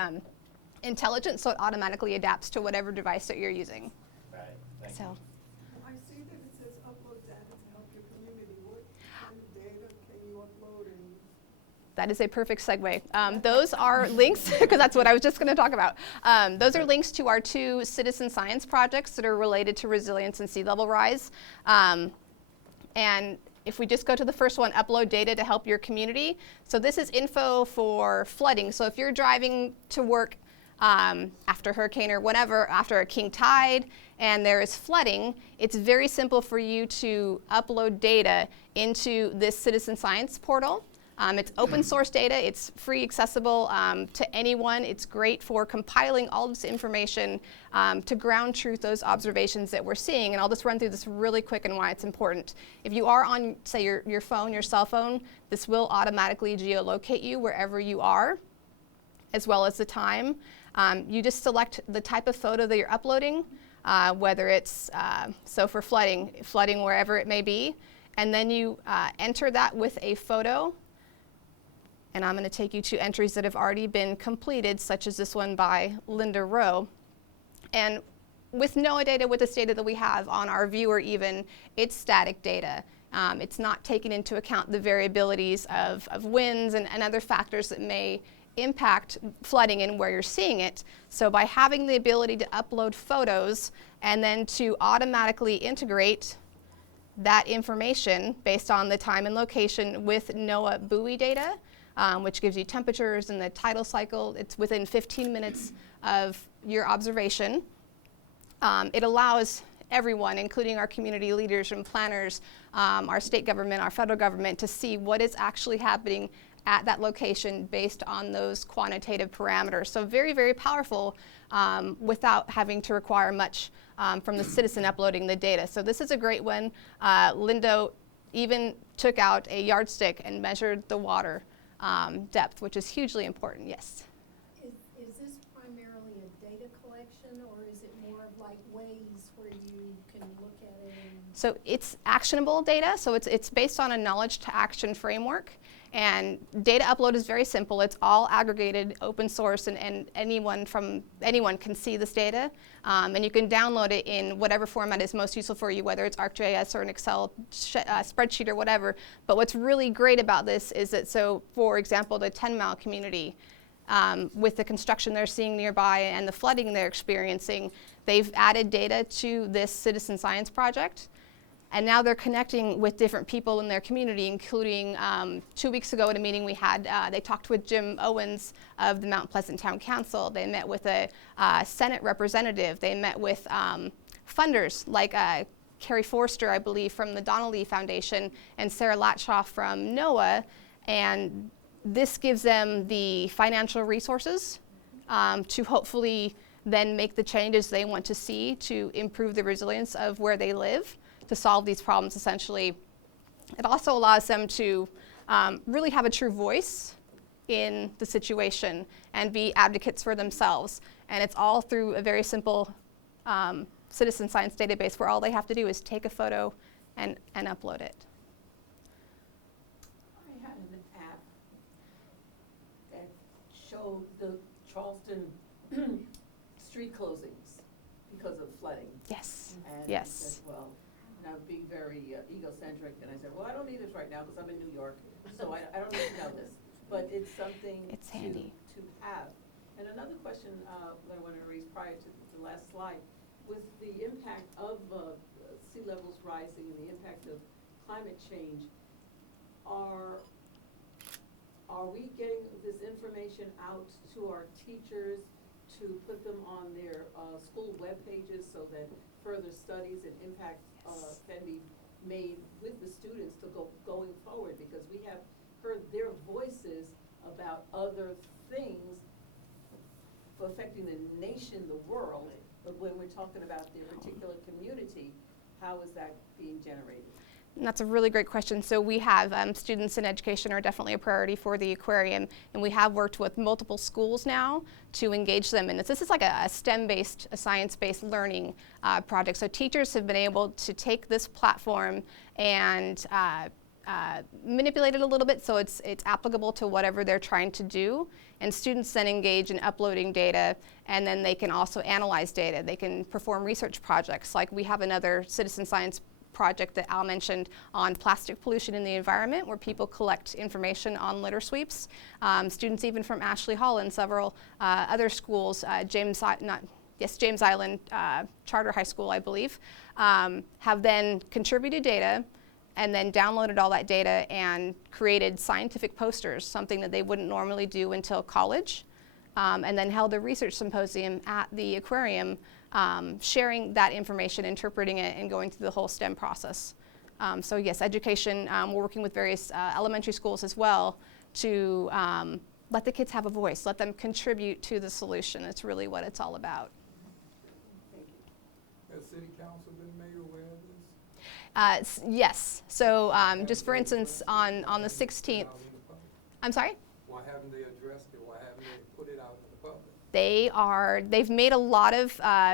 intelligent, so it automatically adapts to whatever device that you're using. Right. Thank So. you. I see that it says upload data to help your community. What kind of data can you upload and That is a perfect segue. Those are links, because that's what I was just going to talk about. Those are links to our 2 citizen science projects that are related to resilience and sea level rise. And if we just go to the first one, upload data to help your community. So this is info for flooding. So if you're driving to work after a hurricane or whenever, after a king tide, and there is flooding, it's very simple for you to upload data into this citizen science portal. It's open source data, it's free, accessible to anyone. It's great for compiling all this information to ground truth those observations that we're seeing. And I'll just run through this really quick and why it's important. If you are on, say, your phone, your cell phone, this will automatically geolocate you wherever you are, as well as the time. You just select the type of photo that you're uploading, whether it's, so for flooding wherever it may be, and then you enter that with a photo. And I'm going to take you to entries that have already been completed, such as this one by Linda Rowe. And with NOAA data, with this data that we have on our viewer even, it's static data. It's not taking into account the variabilities of winds and other factors that may impact flooding and where you're seeing it. So by having the ability to upload photos and then to automatically integrate that information based on the time and location with NOAA buoy data, which gives you temperatures and the tidal cycle, it's within 15 minutes of your observation. It allows everyone, including our community leaders and planners, our state government, our federal government, to see what is actually happening at that location based on those quantitative parameters. So very, very powerful without having to require much from the citizen uploading the data. So this is a great one. Lindo even took out a yardstick and measured the water depth, which is hugely important. Yes? Is this primarily a data collection, or is it more of like ways where you can look at it? So it's actionable data, so it's based on a knowledge to action framework. And data upload is very simple. It's all aggregated, open source, and anyone can see this data. And you can download it in whatever format is most useful for you, whether it's ArcGIS or an Excel spreadsheet or whatever. But what's really great about this is that, so for example, the 10 Mile community, with the construction they're seeing nearby and the flooding they're experiencing, they've added data to this citizen science project. And now they're connecting with different people in their community, including 2 weeks ago at a meeting we had, they talked with Jim Owens of the Mount Pleasant Town Council. They met with a Senate representative. They met with funders like Carrie Forster, I believe, from the Donnelly Foundation, and Sarah Latshaw from NOAA. And this gives them the financial resources to hopefully then make the changes they want to see to improve the resilience of where they live, to solve these problems essentially. It also allows them to really have a true voice in the situation and be advocates for themselves. And it's all through a very simple citizen science database where all they have to do is take a photo and upload it. I had an app that showed the Charleston street closings because of flooding. Yes. And yes. I said, well, and I would be very egocentric, and I said, well, I don't need this right now because I'm in New York, so I don't need to know this. But it's something it's handy to have. And another question that I wanted to raise prior to the last slide, with the impact of sea levels rising and the impact of climate change, are we getting this information out to our teachers to put them on their school web pages so that further studies and impact can be made with the students to going forward? Because we have heard their voices about other things affecting the nation, the world, but when we're talking about their particular community, how is that being generated? And that's a really great question. So we have students in education are definitely a priority for the aquarium, and we have worked with multiple schools now to engage them in this. This is like a STEM-based, a science-based learning project. So teachers have been able to take this platform and manipulate it a little bit so it's applicable to whatever they're trying to do. And students then engage in uploading data, and then they can also analyze data. They can perform research projects. Like we have another citizen science project that Al mentioned on plastic pollution in the environment, where people collect information on litter sweeps. Students even from Ashley Hall and several other schools, James Island Charter High School, I believe, have then contributed data and then downloaded all that data and created scientific posters, something that they wouldn't normally do until college, and then held a research symposium at the aquarium, sharing that information, interpreting it, and going through the whole STEM process. So yes, education, we're working with various elementary schools as well to let the kids have a voice, let them contribute to the solution. That's really what it's all about. Has City Council been made aware of this? Yes, so just for instance, on the 16th, I'm sorry? Why haven't they addressed it? Why haven't they put it out to the public? They've made a lot of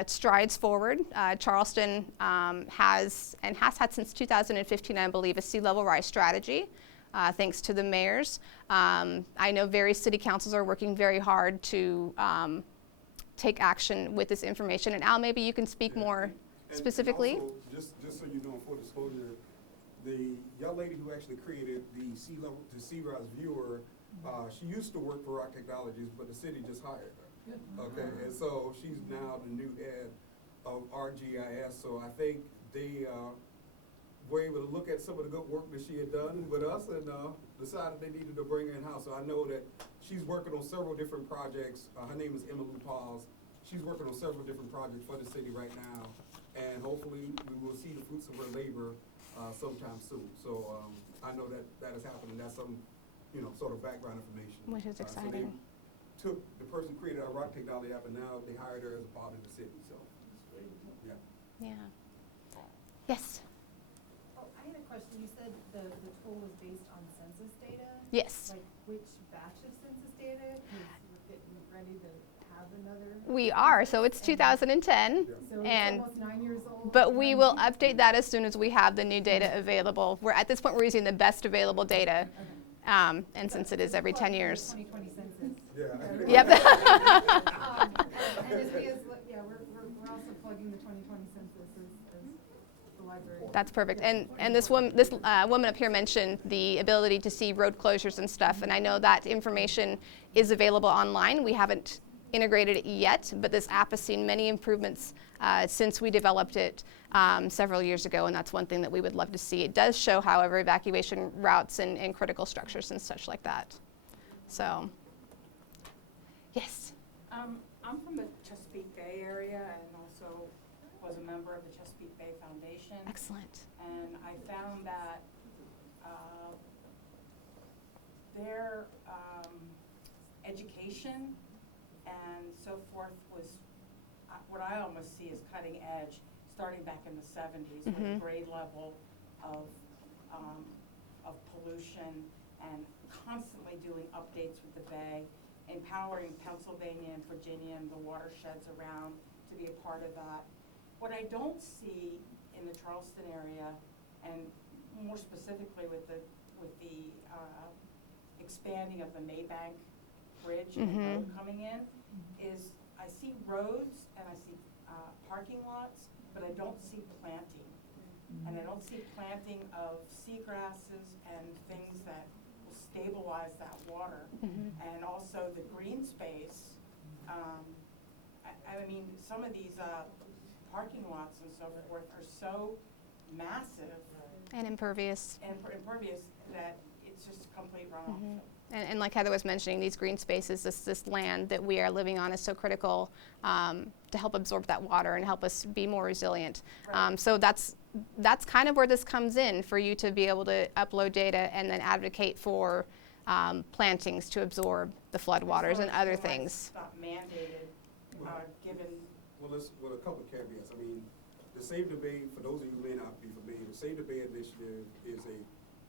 strides forward. Charleston has had since 2015, I believe, a sea level rise strategy, thanks to the mayors. I know various city councils are working very hard to take action with this information. And Al, maybe you can speak more specifically. And also, just so you know, full disclosure, the young lady who actually created the sea rise viewer, she used to work for Rock Technologies, but the city just hired her. Okay, and so she's now the new head of RGIS. So I think they were able to look at some of the good work that she had done with us and decided they needed to bring her in-house. So I know that she's working on several different projects. Her name is Emery Campbell. She's working on several different projects for the city right now, and hopefully we will see the fruits of her labor sometime soon. So I know that has happened, and that's some, sort of background information. Which is exciting. So they took the person who created our Rock Technology app, and now they hired her as a part of the city. So, yeah. Yeah. Getting question. You said the tool was based on census data? Yes. Like which batch of census data? Because we're getting ready to have another. We are, so it's 2010. So and it's almost 9 years old. But we will update that as soon as we have the new data available. At this point, we're using the best available data. And since it is every 10 years. 2020 census. Yeah. Yep. And we're also plugging the 2020 census as the library. That's perfect. And this woman up here mentioned the ability to see road closures and stuff. And I know that information is available online. We haven't integrated it yet, but this app has seen many improvements since we developed it several years ago, and that's one thing that we would love to see. It does show, however, evacuation routes and critical structures and such like that. So, yes. I'm from the Chesapeake Bay area and also was a member of the Chesapeake Bay Foundation. Excellent. And I found that their education and so forth was what I almost see as cutting edge, starting back in the 70s with the grade level of pollution and constantly doing updates with the Bay, empowering Pennsylvania and Virginia and the watersheds around to be a part of that. What I don't see in the Charleston area, and more specifically with the expanding of the Maybank Bridge and the road coming in, is I see roads and I see parking lots, but I don't see planting. And I don't see planting of seagrasses and things that will stabilize that water. And also the green space. I mean, some of these parking lots and so forth are so massive. And impervious. And impervious that it's just complete runoff. And like Heather was mentioning, these green spaces, this land that we are living on is so critical to help absorb that water and help us be more resilient. Right. So that's kind of where this comes in, for you to be able to upload data and then advocate for plantings to absorb the floodwaters and other things. Not mandated, given. Well, a couple of caveats. I mean, the Save the Bay, for those of you who may not be familiar, the Save the Bay initiative is a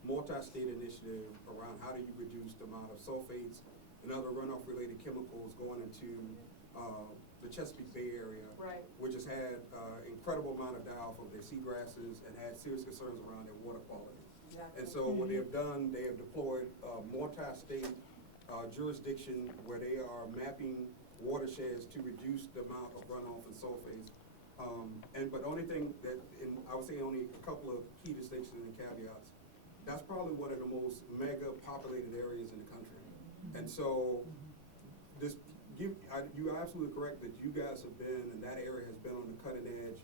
multi-state initiative around how do you reduce the amount of sulfates and other runoff-related chemicals going into the Chesapeake Bay area, which has had incredible amount of die-off of their seagrasses and had serious concerns around their water quality. Exactly. And so what they've done, they have deployed multi-state jurisdiction where they are mapping watersheds to reduce the amount of runoff and sulfates. But the only thing that, and I would say only a couple of key distinctions and caveats, that's probably one of the most mega populated areas in the country. And so you are absolutely correct that you guys have been, and that area has been on the cutting edge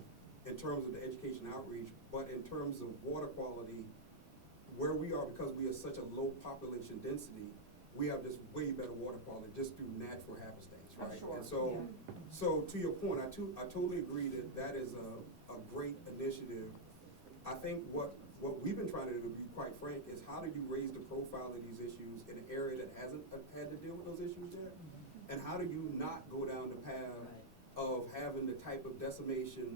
in terms of the education outreach, but in terms of water quality, where we are, because we are such a low population density, we have this way better water quality just through natural happenstance, right? Sure. And so to your point, I totally agree that that is a great initiative. I think what we've been trying to do, to be quite frank, is how do you raise the profile of these issues in an area that hasn't had to deal with those issues yet? And how do you not go down the path of having the type of decimation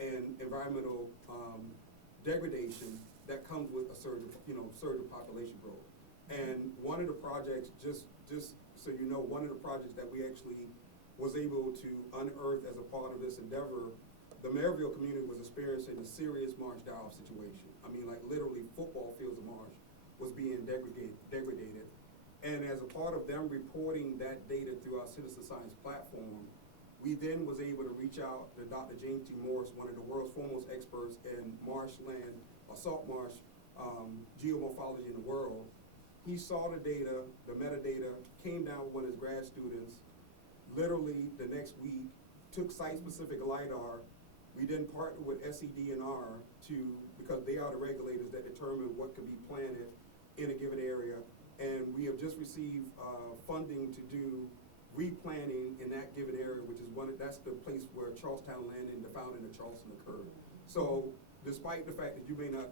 and environmental degradation that comes with a surge of population growth? And one of the projects, just so you know, one of the projects that we actually was able to unearth as a part of this endeavor, the Maryville community was experiencing a serious marsh die-off situation. I mean, like literally football fields of marsh was being degraded. And as a part of them reporting that data through our citizen science platform, we then was able to reach out to Dr. James T. Morris, one of the world's foremost experts in marshland, or salt marsh geomorphology in the world. He saw the data, the metadata, came down with one of his grad students, literally the next week, took site-specific LiDAR. We then partnered with SCDNR because they are the regulators that determine what can be planted in a given area. And we have just received funding to do replanting in that given area, which is that's the place where Charlestown landing, the founding of Charleston occurred. So despite the fact that you may not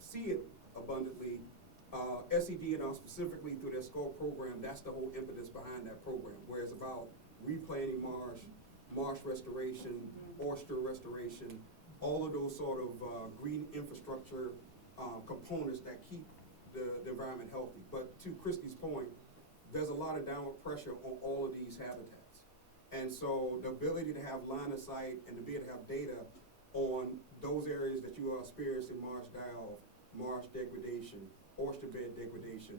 see it abundantly, SCDNR specifically through their SCORE program, that's the whole impetus behind that program, where it's about replanting marsh restoration, oyster restoration, all of those sort of green infrastructure components that keep the environment healthy. But to Christy's point, there's a lot of downward pressure on all of these habitats. And so the ability to have line of sight and to be able to have data on those areas that you are experiencing marsh die-off, marsh degradation, oyster bed degradation,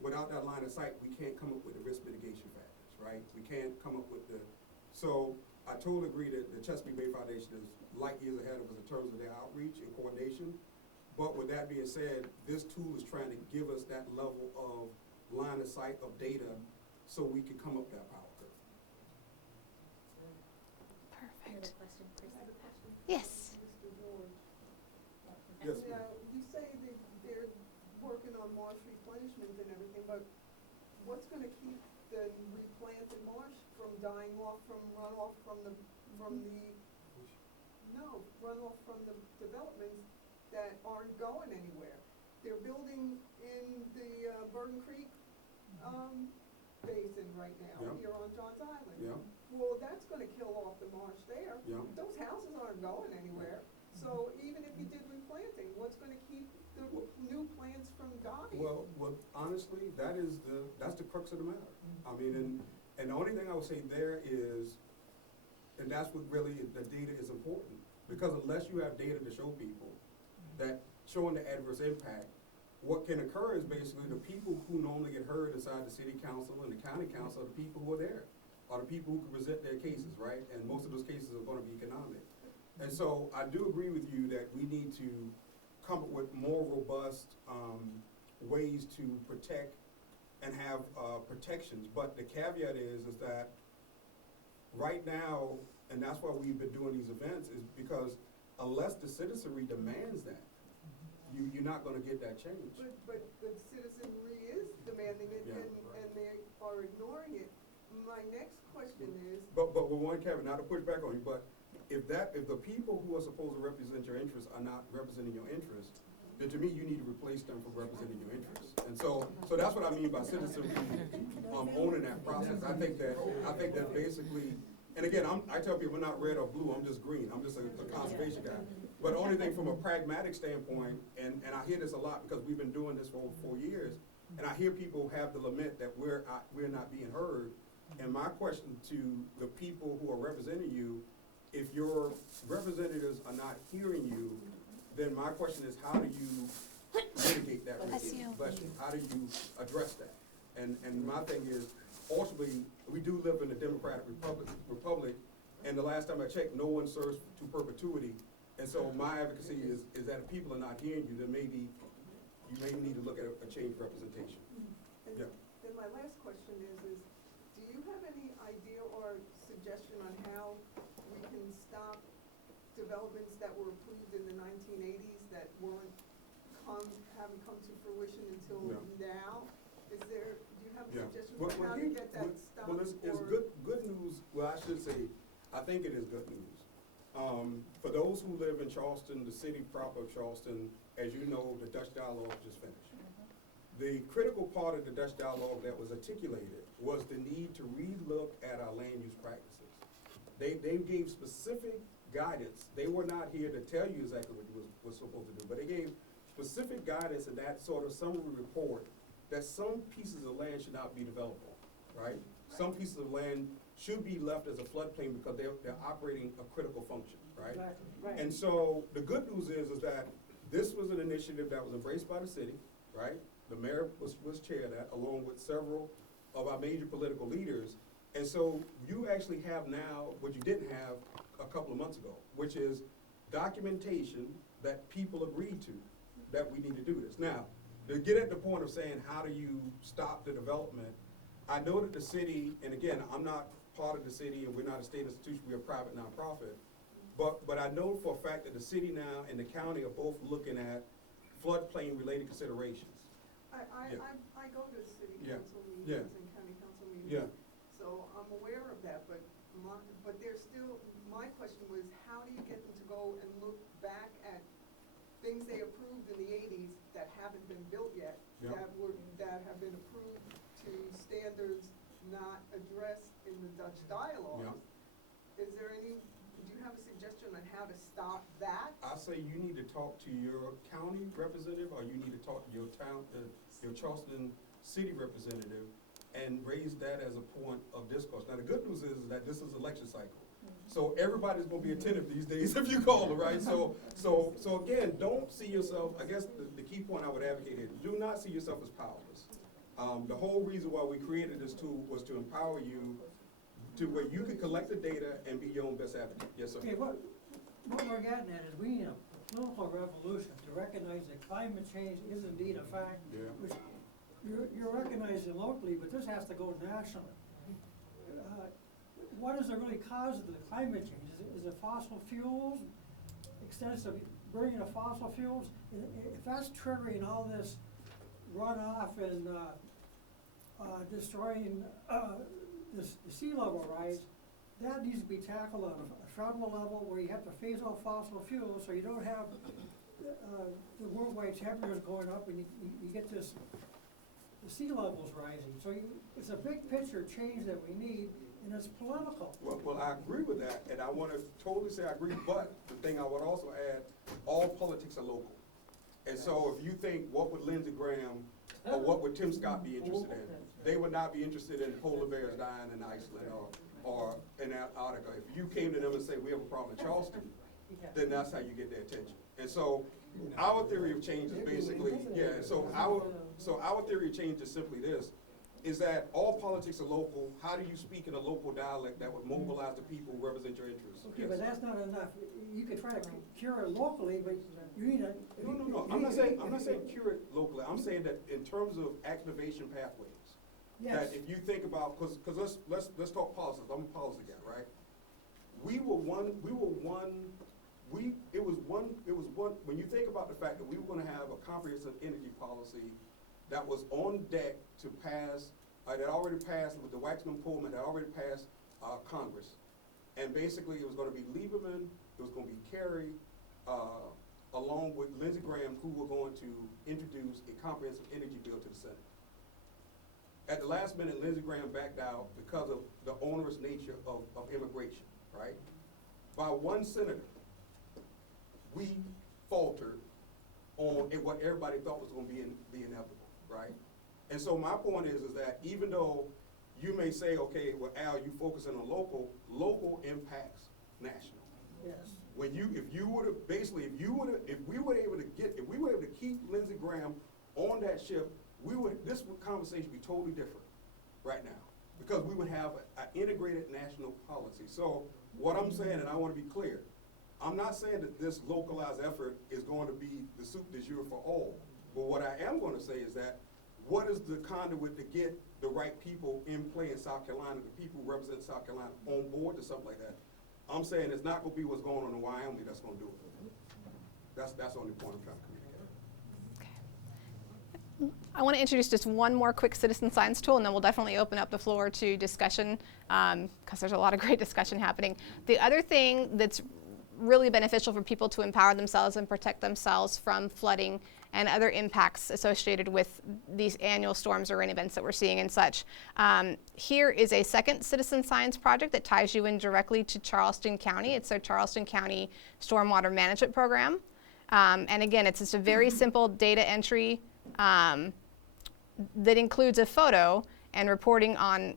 without that line of sight, we can't come up with the risk mitigation factors, right? We can't come up with so I totally agree that the Chesapeake Bay Foundation is light years ahead of us in terms of their outreach and coordination. But with that being said, this tool is trying to give us that level of line of sight of data so we can come up that power curve. Perfect. Yes. Yes. Mr. George. Yes, Now, ma'am. you say that they're working on marsh replenishment and everything, but what's gonna keep the replanted marsh from dying off, from runoff from the developments that aren't going anywhere? They're building in the Burton Creek basin right now, Yeah. here on Johns Island. Yeah. Well, that's gonna kill off the marsh there. Yeah. Those houses aren't going anywhere. So even if you did replanting, what's gonna keep the new plants from dying? Well, honestly, that's the crux of the matter. I mean, and the only thing I would say there is, and that's what really, the data is important. Because unless you have data to show people that showing the adverse impact, what can occur is basically the people who normally get heard inside the city council and the county council are the people who are there, are the people who can present their cases, right? And most of those cases are gonna be economic. And so I do agree with you that we need to come up with more robust ways to protect and have protections. But the caveat is that right now, and that's why we've been doing these events, is because unless the citizenry demands that, you're not gonna get that change. But the citizenry is demanding it, Yeah, and they are ignoring it. My next question is, But with one caveat, not to push back on you, but if the people who are supposed to represent your interests are not representing your interests, then to me, you need to replace them from representing your interests. And so that's what I mean by citizenry owning that process. I think that basically, and again, I tell people I'm not red or blue, I'm just green, I'm just a conservation guy. But the only thing from a pragmatic standpoint, and I hear this a lot because we've been doing this for over 4 years, and I hear people have the lament that we're not being heard. And my question to the people who are representing you, if your representatives are not hearing you, then my question is, how do you mitigate that risk? Bless you. How do you address that? And my thing is, ultimately, we do live in a democratic republic, And the last time I checked, no one serves to perpetuity. And so my advocacy is that if people are not hearing you, then maybe you may need to look at a change representation. And Yeah. then my last question is do you have any idea or suggestion on how we can stop developments that were approved in the 1980s that haven't come to fruition until now? Do you have a suggestion on how to get that stopped? Well, it's good news. Well, I should say, I think it is good news. For those who live in Charleston, the city proper of Charleston, as you know, the Dutch dialogue just finished. The critical part of the Dutch dialogue that was articulated was the need to relook at our land use practices. They gave specific guidance. They were not here to tell you exactly what you was supposed to do, but they gave specific guidance in that sort of summary report that some pieces of land should not be developable, right? Some pieces of land should be left as a floodplain because they're operating a critical function, right? Exactly, right. And so the good news is that this was an initiative that was embraced by the city, right? The mayor was chair of that, along with several of our major political leaders. And so you actually have now what you didn't have a couple of months ago, which is documentation that people agreed to, that we need to do this. Now, to get at the point of saying, how do you stop the development? I know that the city, and again, I'm not part of the city and we're not a state institution, we're a private nonprofit, but I know for a fact that the city now and the county are both looking at floodplain related considerations. I go to city council meetings and county council meetings, so I'm aware of that, but there's still, my question was, how do you get them to go and look back at things they approved in the 80s that haven't been built yet, that have been approved to standards not addressed in the Dutch dialogue? Do you have a suggestion on how to stop that? I say you need to talk to your county representative, or you need to talk to your town, your Charleston city representative, and raise that as a point of discourse. Now, the good news is that this is election cycle. So everybody's gonna be attentive these days if you call them, right? So again, don't see yourself, I guess the key point I would advocate here, do not see yourself as powerless. The whole reason why we created this tool was to empower you to where you can collect the data and be your own best advocate. Yes, sir. Okay, what we're getting at is we need a political revolution to recognize that climate change is indeed a fact. Which you're recognizing locally, but this has to go nationally. What is the really cause of the climate change? Is it fossil fuels, extensive burning of fossil fuels? If that's triggering all this runoff and destroying the sea level rise, that needs to be tackled on a federal level where you have to phase out fossil fuels so you don't have the worldwide temperatures going up and you get the sea levels rising. So it's a big picture change that we need, and it's political. Well, I agree with that, and I want to totally say I agree, but the thing I would also add, all politics are local. And so if you think, what would Lindsey Graham or what would Tim Scott be interested in? They would not be interested in polar bears dying in Iceland or in Antarctica. If you came to them and say, we have a problem in Charleston, then that's how you get their attention. And so our theory of change is basically, so our theory of change is simply this, is that all politics are local. How do you speak in a local dialect that would mobilize the people who represent your interests? Okay, but that's not enough. You can try to cure it locally, but you need a... No. I'm not saying cure it locally. I'm saying that in terms of activation pathways. Yes. That if you think about, because let's talk policies. I'm a policy guy, right? It was one, when you think about the fact that we were gonna have a comprehensive energy policy that was on deck to pass, that already passed with the Waxman-Pullman, that already passed Congress. And basically it was gonna be Lieberman, it was gonna be Kerry, along with Lindsey Graham, who were going to introduce a comprehensive energy bill to the Senate. At the last minute, Lindsey Graham backed out because of the onerous nature of immigration, right? By one senator, we faltered on what everybody thought was gonna be inevitable, right? And so my point is that even though you may say, okay, well, Al, you focusing on local impacts national. Yes. When if we were able to keep Lindsey Graham on that ship, this conversation would be totally different right now. because we would have an integrated national policy. So what I'm saying, and I want to be clear, I'm not saying that this localized effort is going to be the soup du jour for all. But what I am going to say is that what is the conduit to get the right people in play in South Carolina, the people who represent South Carolina on board to something like that? I'm saying it's not going to be what's going on in Wyoming that's going to do it. That's the only point I'm trying to communicate. I want to introduce just one more quick citizen science tool, and then we'll definitely open up the floor to discussion, because there's a lot of great discussion happening. The other thing that's really beneficial for people to empower themselves and protect themselves from flooding and other impacts associated with these annual storms or rain events that we're seeing and such. Here is a second citizen science project that ties you in directly to Charleston County. It's their Charleston County Stormwater Management Program. And again, it's just a very simple data entry that includes a photo and reporting on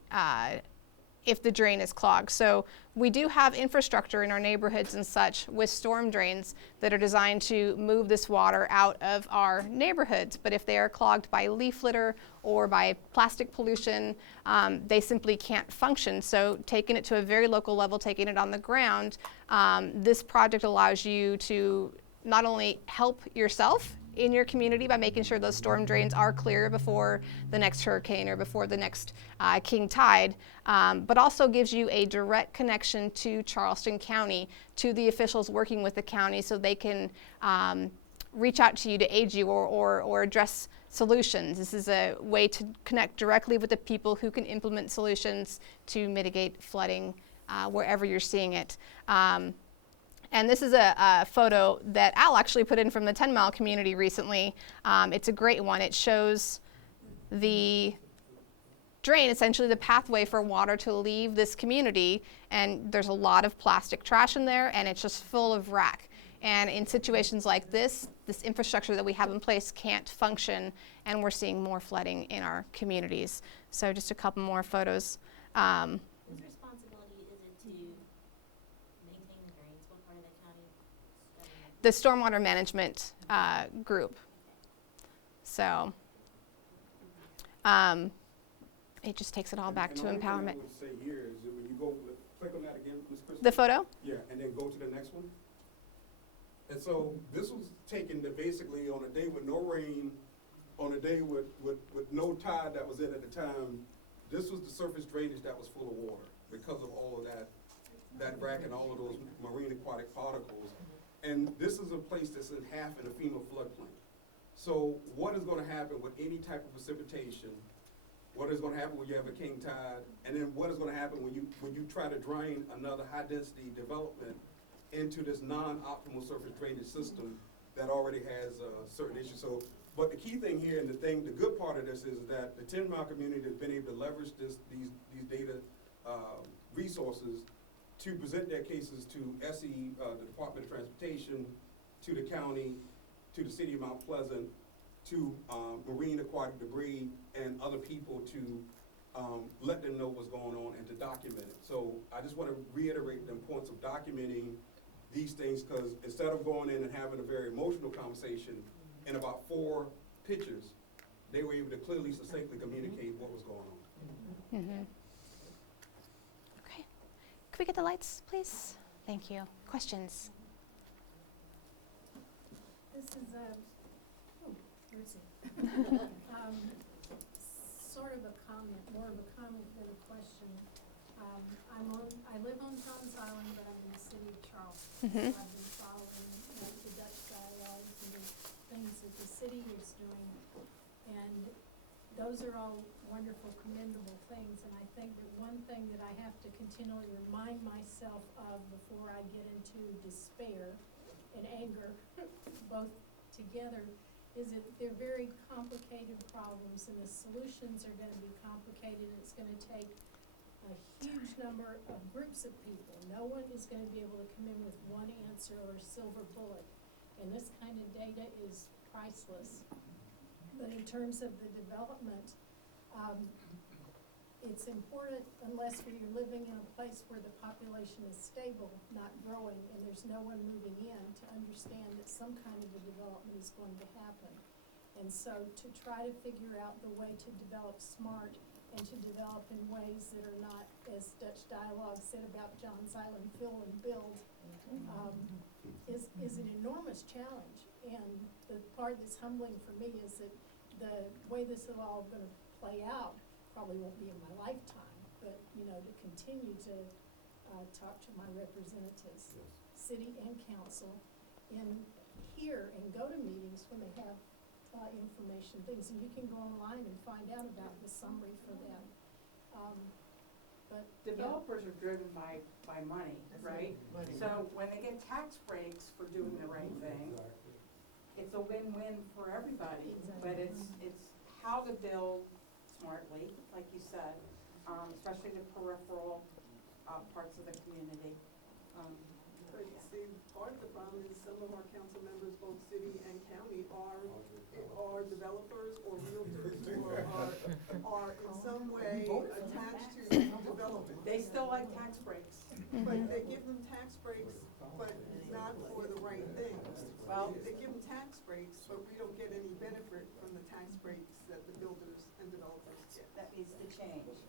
if the drain is clogged. So we do have infrastructure in our neighborhoods and such with storm drains that are designed to move this water out of our neighborhoods. But if they are clogged by leaf litter or by plastic pollution, they simply can't function. So taking it to a very local level, taking it on the ground, this project allows you to not only help yourself in your community by making sure those storm drains are clear before the next hurricane or before the next king tide, but also gives you a direct connection to Charleston County, to the officials working with the county, so they can reach out to you to aid you or address solutions. This is a way to connect directly with the people who can implement solutions to mitigate flooding wherever you're seeing it. And this is a photo that Al actually put in from the 10 Mile community recently. It's a great one. It shows the drain, essentially the pathway for water to leave this community, and there's a lot of plastic trash in there, and it's just full of wrack. And in situations like this infrastructure that we have in place can't function, and we're seeing more flooding in our communities. So just a couple more photos. Whose responsibility is it to maintain the drains? What part of the county? The stormwater management group. So it just takes it all back to empowerment. And the only thing I would say here is that when you go, click on that again, Ms. Crystal. The photo? Yeah, and then go to the next one. And so this was taken to basically on a day with no rain, on a day with no tide that was in at the time. This was the surface drainage that was full of water because of all of that wrack and all of those marine aquatic particles. And this is a place that's in half in a FEMA floodplain. So what is going to happen with any type of precipitation? What is going to happen when you have a king tide? And then what is going to happen when you try to drain another high density development into this non-optimal surface drainage system that already has certain issues? So, but the key thing here and the good part of this is that the 10 Mile community has been able to leverage these data resources to present their cases to SE, the Department of Transportation, to the county, to the city of Mount Pleasant, to marine aquatic debris and other people to let them know what's going on and to document it. So I just want to reiterate the importance of documenting these things, because instead of going in and having a very emotional conversation, in about 4 pictures, they were able to clearly, succinctly communicate what was going on. Mm-hmm. Okay. Could we get the lights, please? Thank you. Questions? This is where is it? Sort of a comment, more of a comment than a question. I live on Tom's Island, but I'm in the city of Charleston. Mm-hmm. I've been following the Dutch dialogues and the things that the city is doing, and those are all wonderful, commendable things. And I think that one thing that I have to continually remind myself of before I get into despair and anger, both together, is that they're very complicated problems, and the solutions are going to be complicated, and it's going to take a huge number of groups of people. No one is going to be able to come in with one answer or silver bullet, and this kind of data is priceless. But in terms of the development, it's important, unless you're living in a place where the population is stable, not growing, and there's no one moving in, to understand that some kind of a development is going to happen. And so to try to figure out the way to develop smart and to develop in ways that are not, as Dutch Dialogue said about John's Island, fill and build, is an enormous challenge. And the part that's humbling for me is that the way this is all gonna play out probably won't be in my lifetime, but, you know, to continue to talk to my representatives, city and council, and hear and go to meetings when they have information, things, and you can go online and find out about the summary for them. But Developers are driven by money, right? So when they get tax breaks for doing the right thing, it's a win-win for everybody. But it's how to build smartly, like you said, especially the peripheral parts of the community. But see, part of the problem is some of our council members, both city and county, are developers or realtors or are in some way attached to development. They still like tax breaks. But they give them tax breaks, but not for the right things. Well, they give them tax breaks, but we don't get any benefit from the tax breaks that the builders and developers get. That needs to change.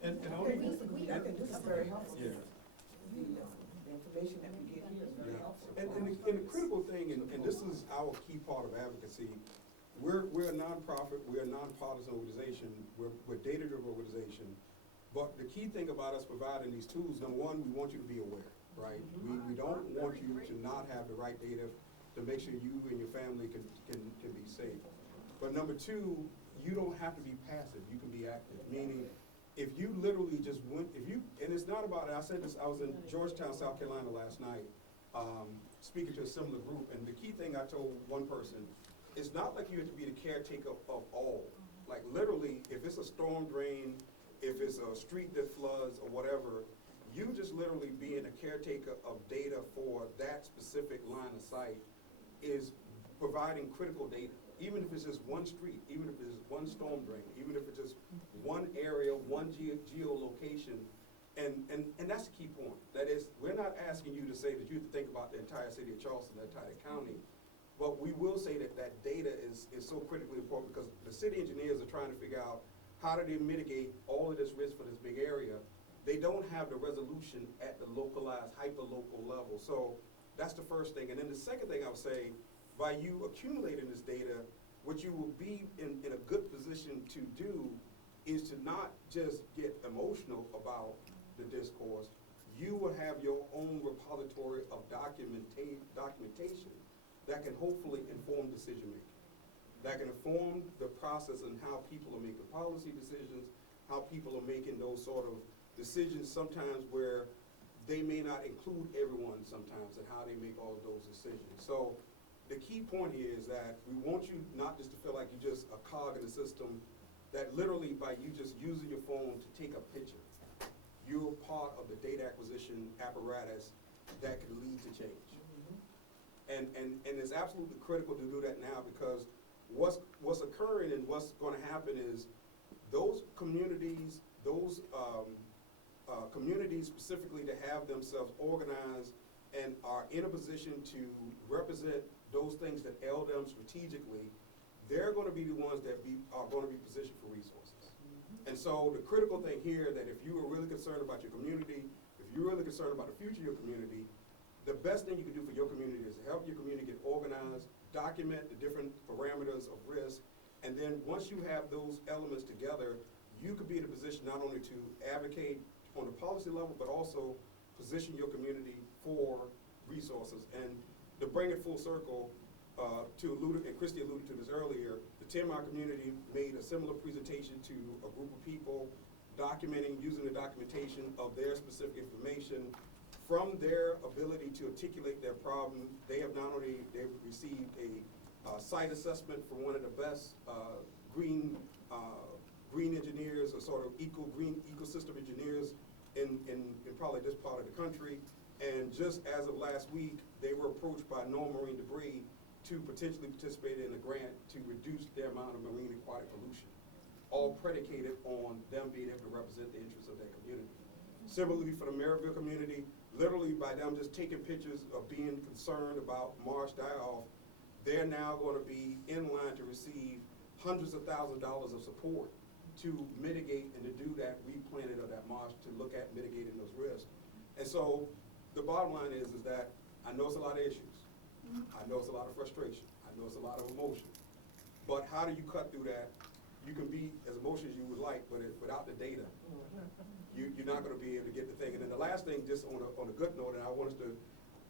And I think this is very helpful. Yeah. The information that we get here is very helpful. And the critical thing, and this is our key part of advocacy, we're a nonprofit, we're a nonpartisan organization, we're a data-driven organization, but the key thing about us providing these tools, number one, we want you to be aware, right? We don't want you to not have the right data to make sure you and your family can be safe. But number two, you don't have to be passive, you can be active, meaning if you literally just went, and it's not about, I said this, I was in Georgetown, South Carolina last night, speaking to a similar group, and the key thing I told one person, it's not like you have to be the caretaker of all. Like literally, if it's a storm drain, if it's a street that floods or whatever, you just literally being a caretaker of data for that specific line of sight is providing critical data. Even if it's just one street, even if it's one storm drain, even if it's just one area, one geolocation, and that's the key point. That is, we're not asking you to say that you have to think about the entire city of Charleston, the entire county, but we will say that that data is so critically important because the city engineers are trying to figure out how do they mitigate all of this risk for this big area. They don't have the resolution at the localized, hyper-local level. So that's the first thing. And then the second thing I would say, by you accumulating this data, what you will be in a good position to do is to not just get emotional about the discourse. You will have your own repository of documentation that can hopefully inform decision making, that can inform the process and how people are making policy decisions, how people are making those sort of decisions sometimes where they may not include everyone sometimes and how they make all of those decisions. So the key point here is that we want you not just to feel like you're just a cog in the system, that literally by you just using your phone to take a picture, you're part of the data acquisition apparatus that can lead to change. And it's absolutely critical to do that now because what's occurring and what's gonna happen is those communities, communities specifically that have themselves organized and are in a position to represent those things that ail them strategically, they're going to be the ones that are going to be positioned for resources. And so the critical thing here that if you are really concerned about your community, if you're really concerned about the future of your community, the best thing you can do for your community is to help your community get organized, document the different parameters of risk, and then once you have those elements together, you could be in a position not only to advocate on the policy level, but also position your community for resources. And to bring it full circle, and Christy alluded to this earlier, the 10-mile community made a similar presentation to a group of people documenting, using the documentation of their specific information. From their ability to articulate their problem, they have not only, they've received a site assessment from one of the best green engineers or sort of green ecosystem engineers in probably this part of the country. And just as of last week, they were approached by non-marine debris to potentially participate in a grant to reduce their amount of marine aquatic pollution, all predicated on them being able to represent the interests of their community. Similarly for the Maryville community, literally by them just taking pictures of being concerned about marsh die-off, they're now going to be in line to receive hundreds of thousands of dollars of support to mitigate and to do that replanting of that marsh, to look at mitigating those risks. And so the bottom line is that I know it's a lot of issues. I know it's a lot of frustration. I know it's a lot of emotion. But how do you cut through that? You can be as emotional as you would like, but without the data, you're not going to be able to get the thing. And then the last thing, just on a good note, and I want us to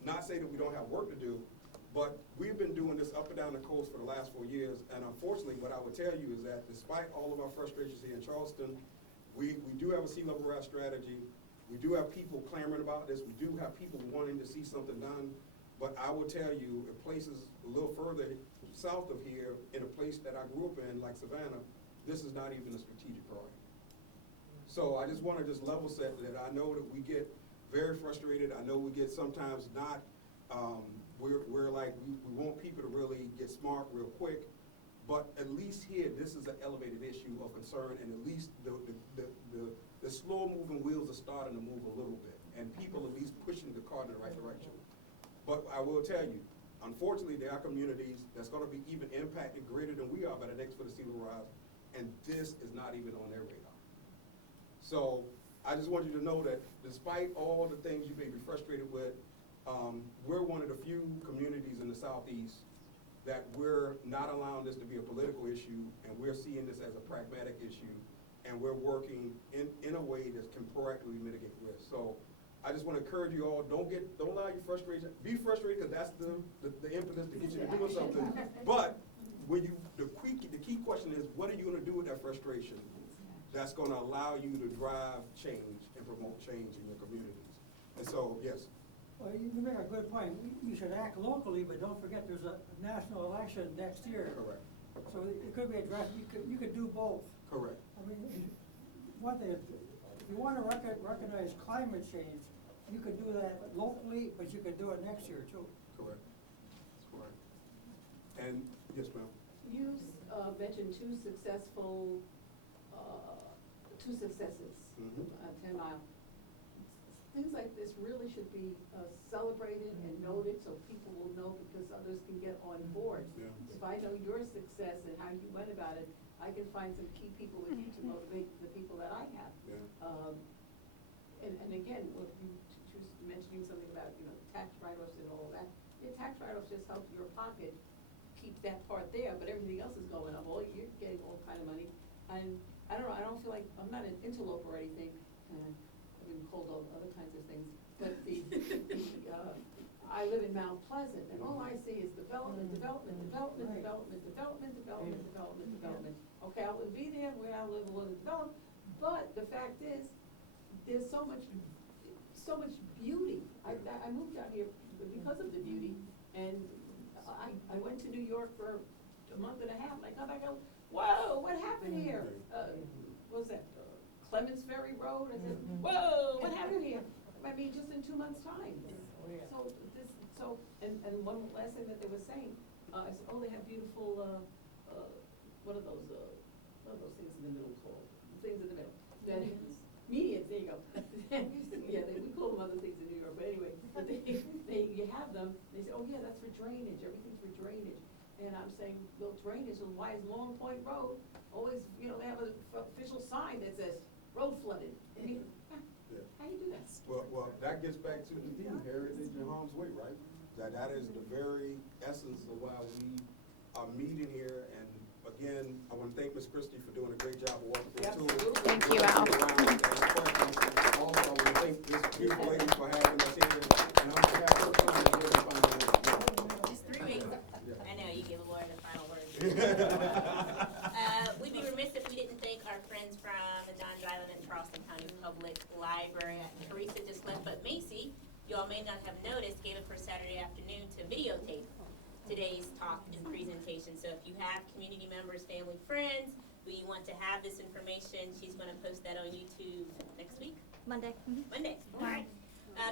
not say that we don't have work to do, but we've been doing this up and down the coast for the last 4 years. And unfortunately, what I would tell you is that despite all of our frustrations here in Charleston, we do have a sea level rise strategy. We do have people clamoring about this. We do have people wanting to see something done. But I will tell you, in places a little further south of here, in a place that I grew up in, like Savannah, this is not even a strategic priority. So I just want to just level set that I know that we get very frustrated. I know we get sometimes not, we're like, we want people to really get smart real quick. But at least here, this is an elevated issue of concern, and at least the slow moving wheels are starting to move a little bit, and people at least pushing the car in the right direction. But I will tell you, unfortunately, there are communities that's going to be even impacted greater than we are by the next foot of sea level rise, and this is not even on their radar. So I just want you to know that despite all the things you may be frustrated with, we're one of the few communities in the Southeast that we're not allowing this to be a political issue, and we're seeing this as a pragmatic issue, and we're working in a way that can proactively mitigate risk. So I just want to encourage you all, don't allow your frustration, be frustrated, because that's the impetus to get you to doing something. But when the key question is, what are you going to do with that frustration that's going to allow you to drive change and promote change in your communities? And so, yes. Well, you make a good point. You should act locally, but don't forget there's a national election next year. Correct. So it could be addressed, you could do both. Correct. I mean, one thing, if you want to recognize climate change, you could do that locally, but you could do it next year too. Correct. Correct. And, yes, ma'am. You mentioned two successes, 10 Mile. Things like this really should be celebrated and noted so people will know, because others can get on board. Yeah. If I know your success and how you went about it, I can find some key people with you to motivate the people that I have. Yeah. And again, what you mentioning something about, tax write-offs and all that. Your tax write-offs just help your pocket keep that part there, but everything else is going up. You're getting all kind of money. And I don't know, I don't feel like, I'm not an interloper or anything. I've been called all other kinds of things. But I live in Mount Pleasant, and all I see is development. Okay, I'll be there where I live, will develop. But the fact is, there's so much beauty. I moved out here because of the beauty, and I went to New York for a month and a half, and I come back and go, whoa, what happened here? What was that, Clements Ferry Road? I said, whoa, what happened here? I mean, just in 2 months' time. And one last thing that they were saying, I said, they have beautiful, what are those things in the middle called? Things in the middle. Medians, there you go. Yeah, we call them other things in New York, but anyway, you have them, they say, oh yeah, that's for drainage, everything's for drainage. And I'm saying, well, drainage, and why is Long Point Road always, they have an official sign that says, road flooded. I mean, how do you do that? Well, that gets back to the theme, heritage and harm's way, right? That is the very essence of why we are meeting here. And again, I want to thank Ms. Christie for doing a great job of walking through the tour. Thank you, Al. Also, I want to thank this beautiful lady for having us here. And I'm going to have her come and give the final word. Just 3 weeks. I know, you give Laura the final word. We'd be remiss if we didn't thank our friends from the John Dryland and Charleston County Public Library. Teresa just left, but Macy, you all may not have noticed, gave up her Saturday afternoon to videotape today's talk and presentation. So if you have community members, family, friends, who you want to have this information, she's going to post that on YouTube next week? Monday. Monday, all right.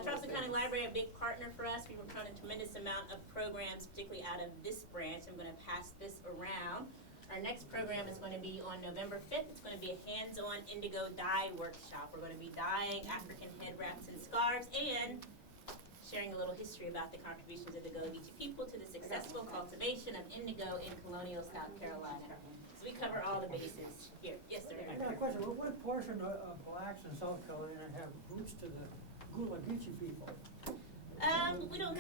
Charleston County Library, a big partner for us. We work on a tremendous amount of programs, particularly out of this branch. I'm going to pass this around. Our next program is going to be on November 5th. It's going to be a hands-on indigo dye workshop. We're going to be dyeing African head wraps and scarves and sharing a little history about the contributions of the Gullah Geechee people to the successful cultivation of indigo in colonial South Carolina. we cover all the bases here. Yes, sir. I got a question. What portion of blacks in South Carolina have roots to the Gullah Geechee people? We don't